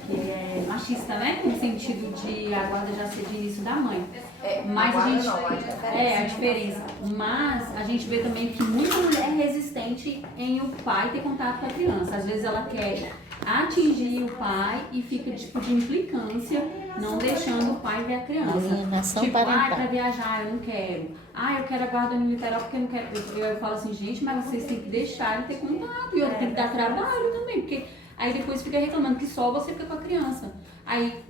que é machista, né? No sentido de a guarda já ser de início da mãe. Mas a gente a diferença. Mas a gente vê também que muita mulher é resistente em o pai ter contato com a criança. Às vezes ela quer atingir o pai e fica tipo de implicância, não deixando o pai ver a criança. Alienação Tipo, parental. pra viajar, eu não quero. Eu quero a guarda no literal porque eu não quero. Eu falo assim, gente, mas vocês têm que deixar ele ter contato. E eu tenho que dar trabalho também, porque aí depois fica reclamando que só você fica com a criança. Aí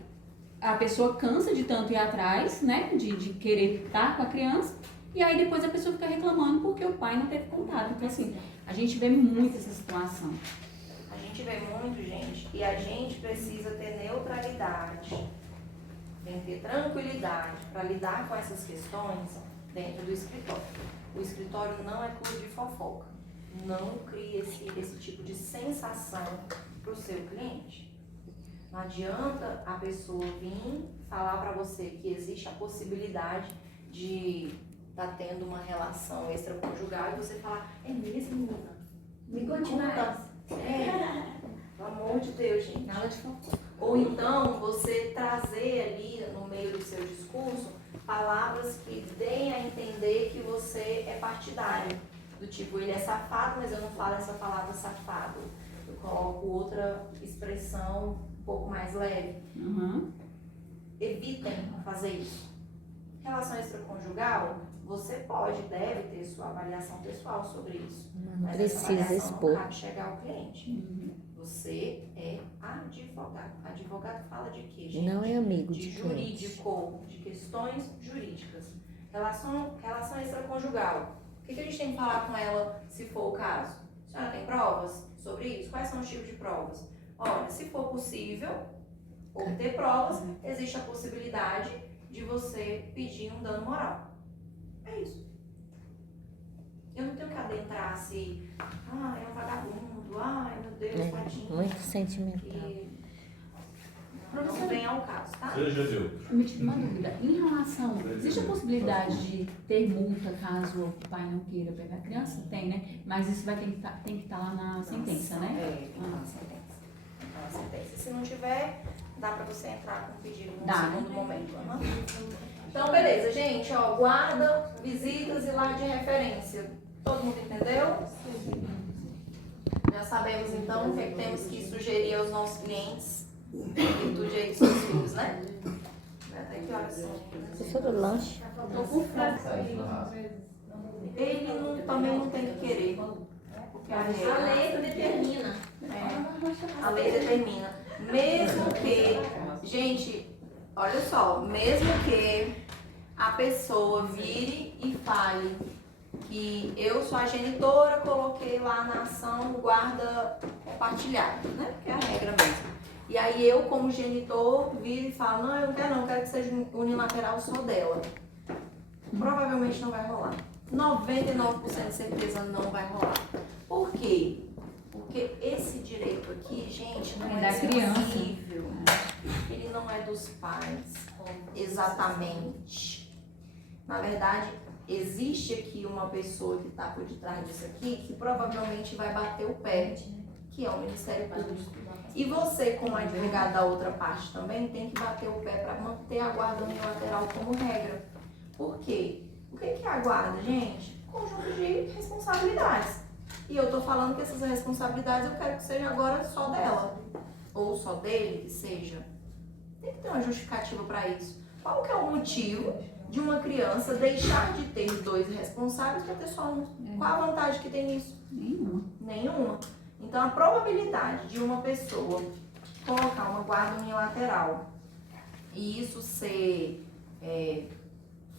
a pessoa cansa de tanto ir atrás, né, de querer estar com a criança. E aí depois a pessoa fica reclamando porque o pai não teve contato. Então assim, a gente vê muito essa situação. A gente vê muito, gente, e a gente precisa ter neutralidade, tem que ter tranquilidade para lidar com essas questões dentro do escritório. O escritório não é clube de fofoca. Não crie esse tipo de sensação para o seu cliente. Não adianta a pessoa vir falar para você que existe a possibilidade de estar tendo uma relação extraconjugal e você falar, é mesmo, menina? Me conta. Pelo amor de Deus, gente. Nada de fofoca. Ou então você trazer ali no meio do seu discurso palavras que deem a entender que você é partidário. Do tipo, ele é safado, mas eu não falo essa palavra safado. Eu coloco outra expressão um pouco mais leve. Uhum. Evitem fazer isso. Relação extraconjugal Você pode, deve ter sua avaliação pessoal sobre isso. Não Mas essa precisa avaliação expor. não cabe chegar ao cliente. Você é advogado. Advogado fala de quê, gente? Não é amigo De de cliente. jurídico, de questões jurídicas. Relação extraconjugal. O que a gente tem que falar com ela se for o caso? A senhora tem provas sobre isso? Quais são os tipos de provas? Olha, se for possível obter provas, existe a possibilidade de você pedir um dano moral. É isso. Eu não tenho que adentrar se, é um vagabundo, ai meu Deus, tadinho. Muito sentimental. E não vem ao caso, tá? Seja Deus. Me tive uma dúvida. Em relação, existe a possibilidade de ter multa caso o pai não queira pegar a criança? Tem, né? Mas isso vai tem que estar lá na sentença, né? É, tem na sentença. Tem na sentença. Se não tiver, dá pra você entrar com um pedido no Dá, segundo momento. Então, beleza, gente, ó, guarda, visitas e lá de referência. Todo mundo entendeu? Já sabemos, então, o que, é que temos que sugerir aos nossos clientes em virtude aí dos seus filhos, né? Até que horas são? Professora, lanche. Tô com fome. Ele também não tem que querer. Porque a lei determina. A lei determina. Mesmo que, gente, olha só, mesmo que a pessoa vire e fale que eu sou a genitora, coloquei lá na ação guarda compartilhado, né? Porque é a regra mesmo. E aí eu, como genitor, viro e falo, não, eu não quero que seja unilateral só dela. Provavelmente não vai rolar. 99% de certeza não vai rolar. Por quê? Porque esse direito aqui, gente, não é da criança. exclusivo. Ele não é dos pais, exatamente. Na verdade, existe aqui uma pessoa que está por detrás disso aqui, que provavelmente vai bater o pé, que é o Ministério Público. E você, como advogado da outra parte também, tem que bater o pé para manter a guarda unilateral como regra. Por quê? O que é a guarda, gente? Conjunto de responsabilidades. E eu tô falando que essas responsabilidades eu quero que seja agora só dela. Ou só dele, que seja. Tem que ter uma justificativa para isso. Qual que é o motivo de uma criança deixar de ter 2 responsáveis para ter só um? Qual a vantagem que tem nisso? Nenhuma. Então, a probabilidade de uma pessoa colocar uma guarda unilateral e isso ser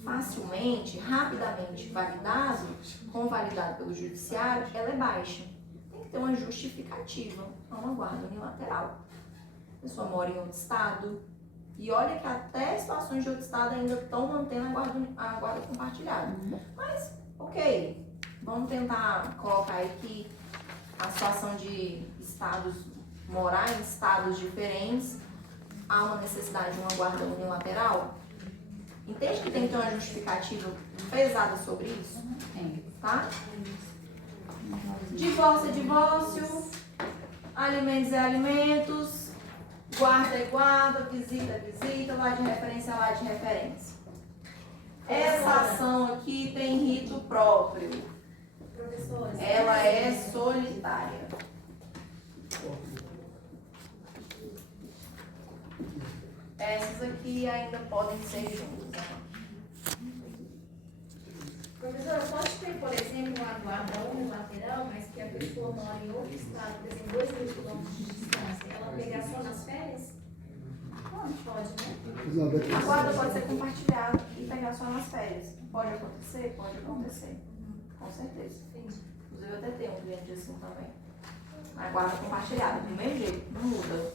facilmente, rapidamente validado, convalidado pelo judiciário, ela é baixa. Tem que ter uma justificativa a uma guarda unilateral. A pessoa mora em outro estado, e olha que até situações de outro estado ainda estão mantendo a guarda compartilhada. Mas, ok, vamos tentar colocar aqui a situação de estados, morar em estados diferentes, há uma necessidade de uma guarda unilateral? Entende que tem que ter uma justificativa pesada sobre isso? Tá? Divórcio é divórcio, alimentos é alimentos, guarda é guarda, visita é visita, lá de referência é lá de referência. Essa ação aqui tem rito próprio. Ela é solitária. Essas aqui ainda podem ser juntas. Professora, pode ter, por exemplo, uma guarda unilateral, mas que a pessoa mora em outro estado, por exemplo, 2 mil quilômetros de distância, ela pegar só nas férias? Pode, né? A guarda pode ser compartilhada e pegar só nas férias. Pode acontecer? Pode acontecer. Com certeza. Inclusive, eu até tenho um cliente assim também. A guarda compartilhada, do mesmo jeito, não muda.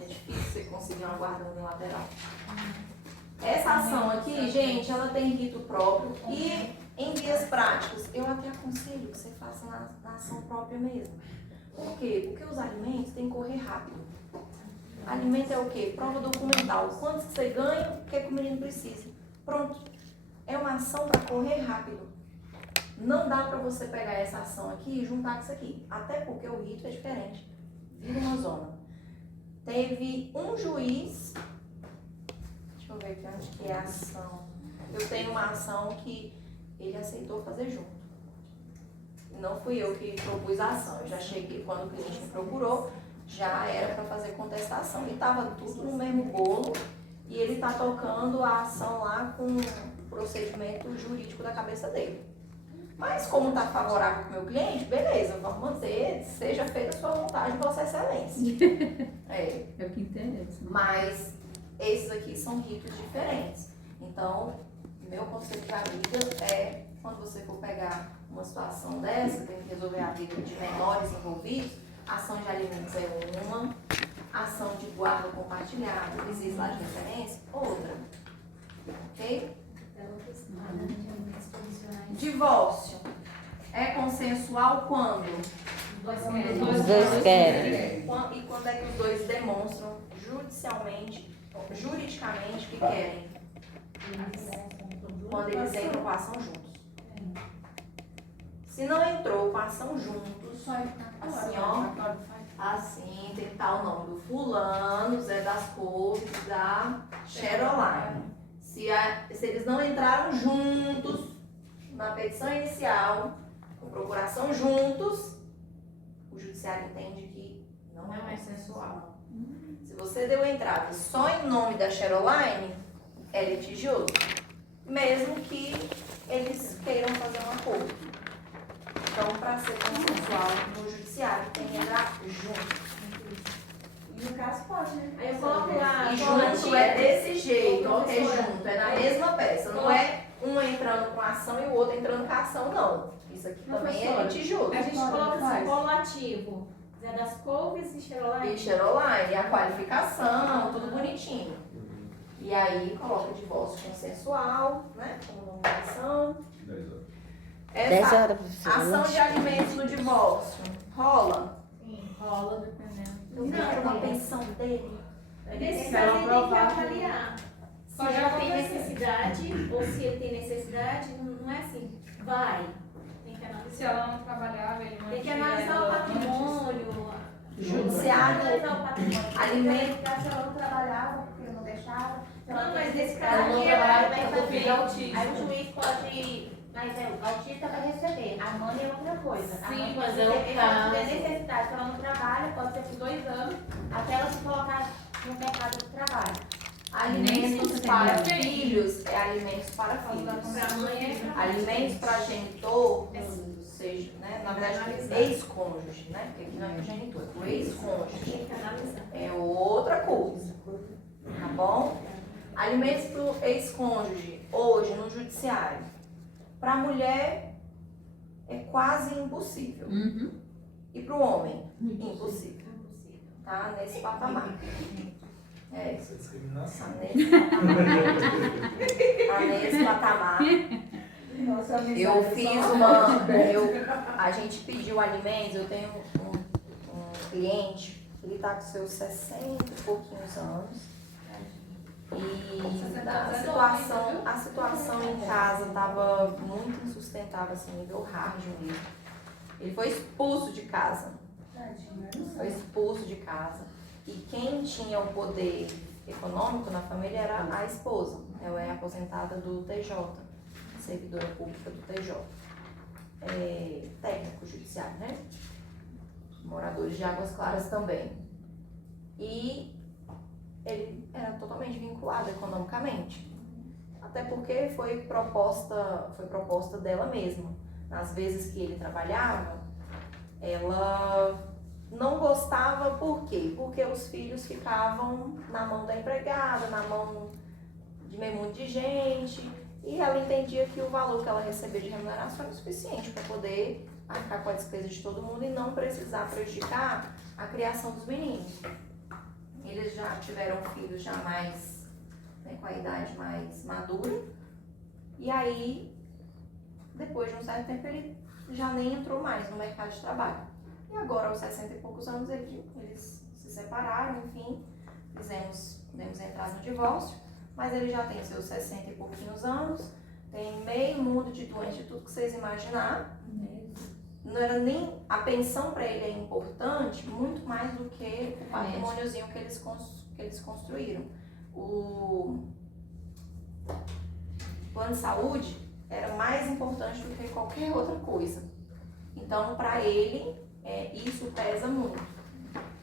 É difícil você conseguir uma guarda unilateral. Essa ação aqui, gente, ela tem rito próprio e em vias práticas, eu até aconselho que você faça na ação própria mesmo. Por quê? Porque os alimentos têm que correr rápido. Alimento é o quê? Prova documental. Quanto você ganha, o que o menino precisa. Pronto. É uma ação para correr rápido. Não dá para você pegar essa ação aqui e juntar com isso aqui. Até porque o rito é diferente. Vira uma zona. Teve um juiz... Deixa eu ver aqui onde que é a ação. Eu tenho uma ação que ele aceitou fazer junto. Não fui eu que propus a ação. Eu já cheguei, quando o cliente me procurou, já era para fazer contestação. E estava tudo no mesmo bolo. E ele está tocando a ação lá com procedimento jurídico da cabeça dele. Mas como está favorável para o meu cliente, beleza, vamos manter, seja feita a sua vontade, Vossa Excelência. É o que interessa. Mas esses aqui são ritos diferentes. Então, meu conselho de amiga é, quando você for pegar uma situação dessa, tem que resolver a vida de menores envolvidos, ação de alimentos é uma, ação de guarda compartilhada, existe lá de referência, outra. Ok? Divórcio é consensual quando? Os dois querem. E quando é que os dois demonstram juridicamente que querem? Quando eles entram com a ação juntos. Se não entrou com a ação juntos, assim, ó, assim, tem que estar o nome do fulano, Zé das Couves, da Cheroline. Se eles não entraram juntos na petição inicial, com procuração juntos, o judiciário entende que não é consensual. Se você deu entrada só em nome da Cheroline, é litigioso, mesmo que eles queiram fazer um acordo. Então, para ser consensual no judiciário, tem que entrar junto. E no caso pode, né? Aí eu coloco lá. E junto é desse jeito, ó, é junto, é na mesma peça. Não é um entrando com a ação e o outro entrando com a ação, não. Isso aqui também é litigioso. A gente coloca assim, polo ativo. Zé das Couves e Cheroline. E Cheroline, a qualificação, tudo bonitinho. E aí coloca divórcio consensual, né? Como nomeação. 10 horas. 10 horas, Ação de alimentos no divórcio. Rola? Sim, rola dependendo. Não quero uma pensão dele. Nesse caso, ele tem que avaliar. Se ela tem necessidade ou se ele tem necessidade, não é assim, vai. Tem que analisar. Se ela não trabalhava, ele Tem que analisar o patrimônio. Judiciário, Analisar o patrimônio. alimento. Se ela não trabalhava, porque não deixava. Não, mas nesse Ela caso não aqui, trabalha vai porque o filho é fazer. autista. Aí o juiz pode. Mas o autista vai receber. A mãe é outra coisa. A Sim, mãe mas pode é o ter caso. necessidade. Se ela não trabalha, pode ser por 2 anos, até ela se colocar no mercado de trabalho. Alimentos para filhos é alimentos para filhos. Pra mãe é Alimentos para genitor, seja, né, na verdade, ex-cônjuge, né? Porque aqui não é progenitor, é o ex-cônjuge. tem que analisar. É outra coisa, tá bom? Alimentos para o ex-cônjuge, hoje no judiciário, para a mulher é quase impossível. E para o homem, impossível. Tá nesse patamar. É isso. Isso é discriminação. Tá nesse patamar. Eu fiz uma. A gente pediu alimentos, eu tenho um cliente, ele tá com seus 60 e pouquinhos anos. E a situação em casa estava muito insustentável, assim, nível hard mesmo. Ele foi expulso de casa. Foi expulso de casa. E quem tinha o poder econômico na família era a esposa. Ela é aposentada do TJ, servidora pública do TJ. Técnico judiciário, né? Moradores de Águas Claras também. E ele era totalmente vinculado economicamente. Até porque foi proposta dela mesma. Nas vezes que ele trabalhava, ela não gostava, por quê? Porque os filhos ficavam na mão da empregada, na mão de meio monte de gente, e ela entendia que o valor que ela recebia de remuneração era o suficiente para poder arcar com a despesa de todo mundo e não precisar prejudicar a criação dos meninos. Eles já tiveram filhos já mais, né, com a idade mais madura, e aí, depois de um certo tempo, ele já nem entrou mais no mercado de trabalho. E agora, aos 60 e poucos anos, eles se separaram, enfim, demos entrada no divórcio, mas ele já tem seus 60 e pouquinhos anos, tem meio mundo de doente, de tudo que vocês imaginar. Não era nem a pensão para ele é importante, muito mais do que o patrimôniozinho que eles construíram. O plano de saúde era mais importante do que qualquer outra coisa. Então, para ele, isso pesa muito.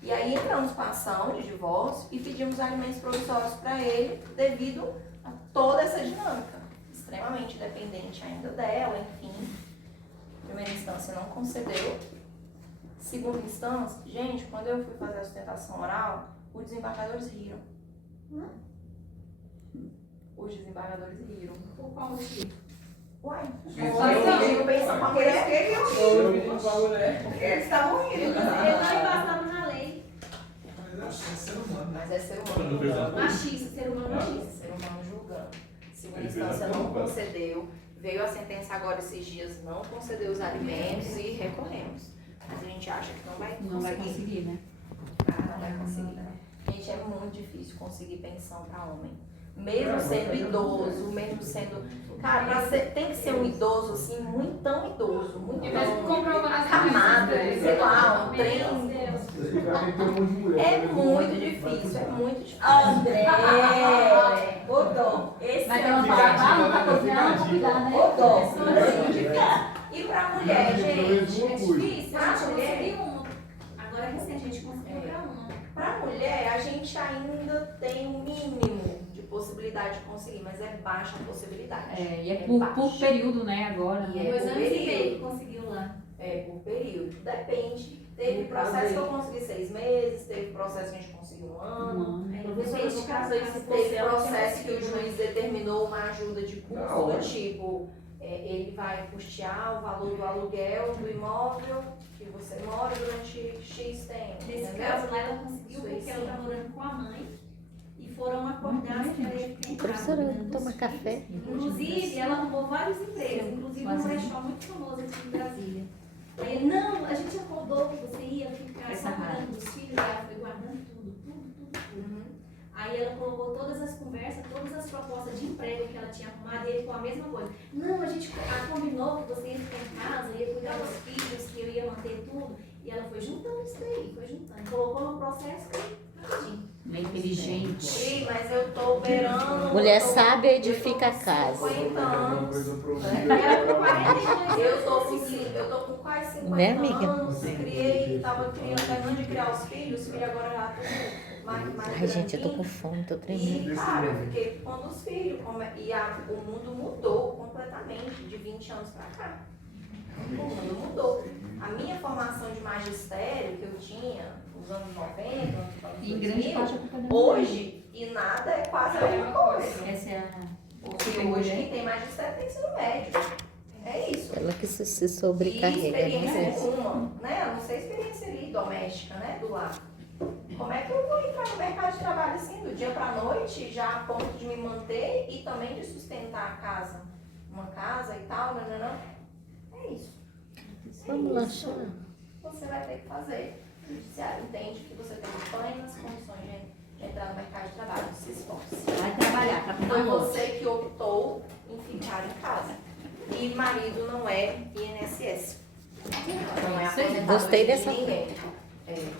E aí entramos com a ação de divórcio e pedimos alimentos provisórios para ele devido a toda essa dinâmica extremamente dependente ainda dela, enfim. Primeira instância não concedeu. Segunda instância, gente, quando eu fui fazer a sustentação oral, os desembargadores riram. Os desembargadores riram. Por qual motivo? Uai, eu digo pensando com a mulher, porque eles estavam rindo. Eu não embasava na lei. Mas é ser humano julgando. Machista, ser humano machista. Ser humano julgando. Segunda instância não concedeu. Veio a sentença agora esses dias, não concedeu os alimentos e recorremos. Mas a gente acha que não vai conseguir. Não vai conseguir, né? Não vai conseguir. Gente, é muito difícil conseguir pensão para homem. Mesmo sendo idoso, mesmo sendo... Cara, tem que ser um idoso, assim, muito tão idoso, muito tão acamado, sei lá, um trem... É muito difícil, é muito difícil. André! Bodó! Esse Vai é ter uma palavra pra cozinhar, pra cuidar, né? Bodó! Muito difícil. E pra mulher, gente? É difícil, a gente mulher. conseguiu uma. Agora é recente, a gente conseguiu pra uma. Pra mulher, a gente ainda tem um mínimo de possibilidade de conseguir, mas é baixa a possibilidade. E é por baixa. período, né, agora. E é 2 por anos e meio período. que conseguiu lá. É por período. Depende. Teve processo que eu consegui 6 meses, teve processo que a gente conseguiu 1 ano. Depende de cada caso. Teve processo que o juiz determinou uma ajuda de custo do tipo, ele vai custear o valor do aluguel do imóvel que você mora durante X tempo. Nesse entendeu? caso lá, ela conseguiu Isso aí, porque ela sim. tá morando com a mãe e foram acordar para ele tentar. Professora, toma café. Inclusive, ela arrumou vários empregos, inclusive um brechó muito famoso aqui em Brasília. Aí ele, não, a gente acordou que você ia ficar Essa só cuidando dos filhos, ela foi guardando tudo. Aí ela colocou todas as conversas, todas as propostas de emprego que ela tinha arrumado e ele com a mesma coisa. Não, a gente combinou que você ia ficar em casa, ia cuidar dos filhos, que eu ia manter tudo. E ela foi juntando isso daí, foi juntando. Colocou no processo e rapidinho. É inteligente. Sim, mas eu tô beirando. Mulher eu tô- sábia edifica eu tô com a casa. 50 anos. Ela com 42 Eu tô com quase 50 Né, amiga? anos, tava terminando de criar os filhos agora já tudo mais Ai, gente, eu tô com grandinho. fome, tô tremendo. E, cara, eu fiquei com os filhos, o mundo mudou completamente de 20 anos pra cá. O mundo mudou. A minha formação de magistério que eu tinha nos anos 90, nos anos Em grande 2000, parte é culpa da hoje, e nada é quase a mesma coisa. Essa é a... Porque hoje quem tem magistério tem ensino médio. É isso. Ela que se E sobrecarrega. experiência Né? nenhuma, né? Eu não sei experiência ali doméstica, né? Do lar. Como é que eu vou entrar no mercado de trabalho assim, do dia pra noite, já a ponto de me manter e também de sustentar a casa? Uma casa e tal, não. É isso. Vamos É lá, isso. chá. Você vai ter que fazer. O judiciário entende que você tem plenas condições de entrar no mercado de trabalho, se esforce. Vai trabalhar, tá Foi você que optou em ficar em casa. E marido não é INSS. Não é aposentadoria Gostei de dessa ninguém.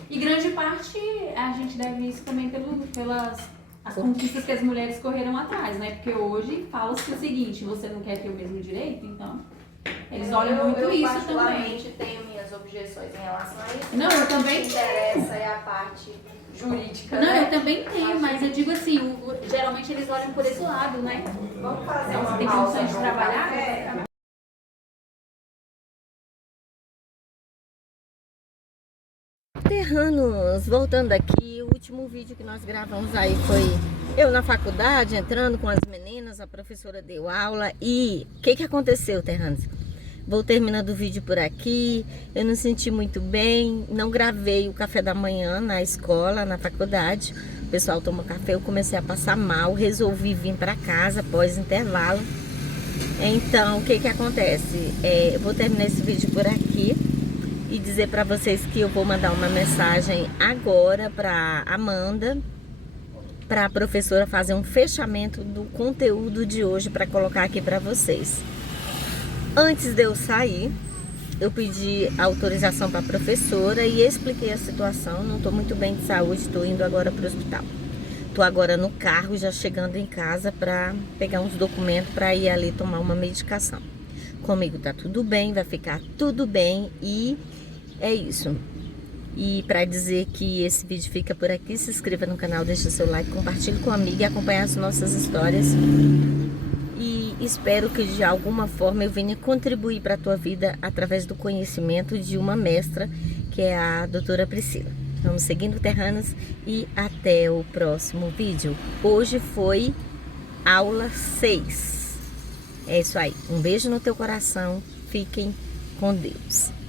E grande parte a gente deve isso também pelas as conquistas que as mulheres correram atrás, né? Porque hoje fala-se o seguinte, você não quer ter o mesmo direito, então eles olham muito isso também. Eu particularmente tenho minhas objeções em relação a isso. Não, eu também O que interessa é a parte jurídica, Não, né? eu também tenho, mas eu digo assim, geralmente eles olham por esse lado, né? Vamos fazer Então, uma você tem pausa condições de para um trabalhar? café? Terranos, voltando aqui, o último vídeo que nós gravamos aí foi eu na faculdade, entrando com as meninas, a professora deu aula e o que aconteceu, Terranos? Vou terminando o vídeo por aqui, eu não senti muito bem, não gravei o café da manhã na escola, na faculdade, o pessoal tomou café, eu comecei a passar mal, resolvi vir para casa após intervalo. Então, o que acontece? Eu vou terminar esse vídeo por aqui e dizer para vocês que eu vou mandar uma mensagem agora para Amanda, para a professora fazer um fechamento do conteúdo de hoje para colocar aqui para vocês. Antes de eu sair, eu pedi autorização para a professora e expliquei a situação. Não estou muito bem de saúde, estou indo agora para o hospital. Estou agora no carro, já chegando em casa para pegar uns documentos para ir ali tomar uma medicação. Comigo tá tudo bem, vai ficar tudo bem e é isso. E para dizer que esse vídeo fica por aqui, se inscreva no canal, deixa seu like, compartilhe com a amiga e acompanhe as nossas histórias. E espero que de alguma forma eu venha contribuir para a tua vida através do conhecimento de uma mestra, que é a doutora Priscila. Vamos seguindo, terranos, e até o próximo vídeo. Hoje foi aula 6. É isso aí. Um beijo no teu coração. Fiquem com Deus.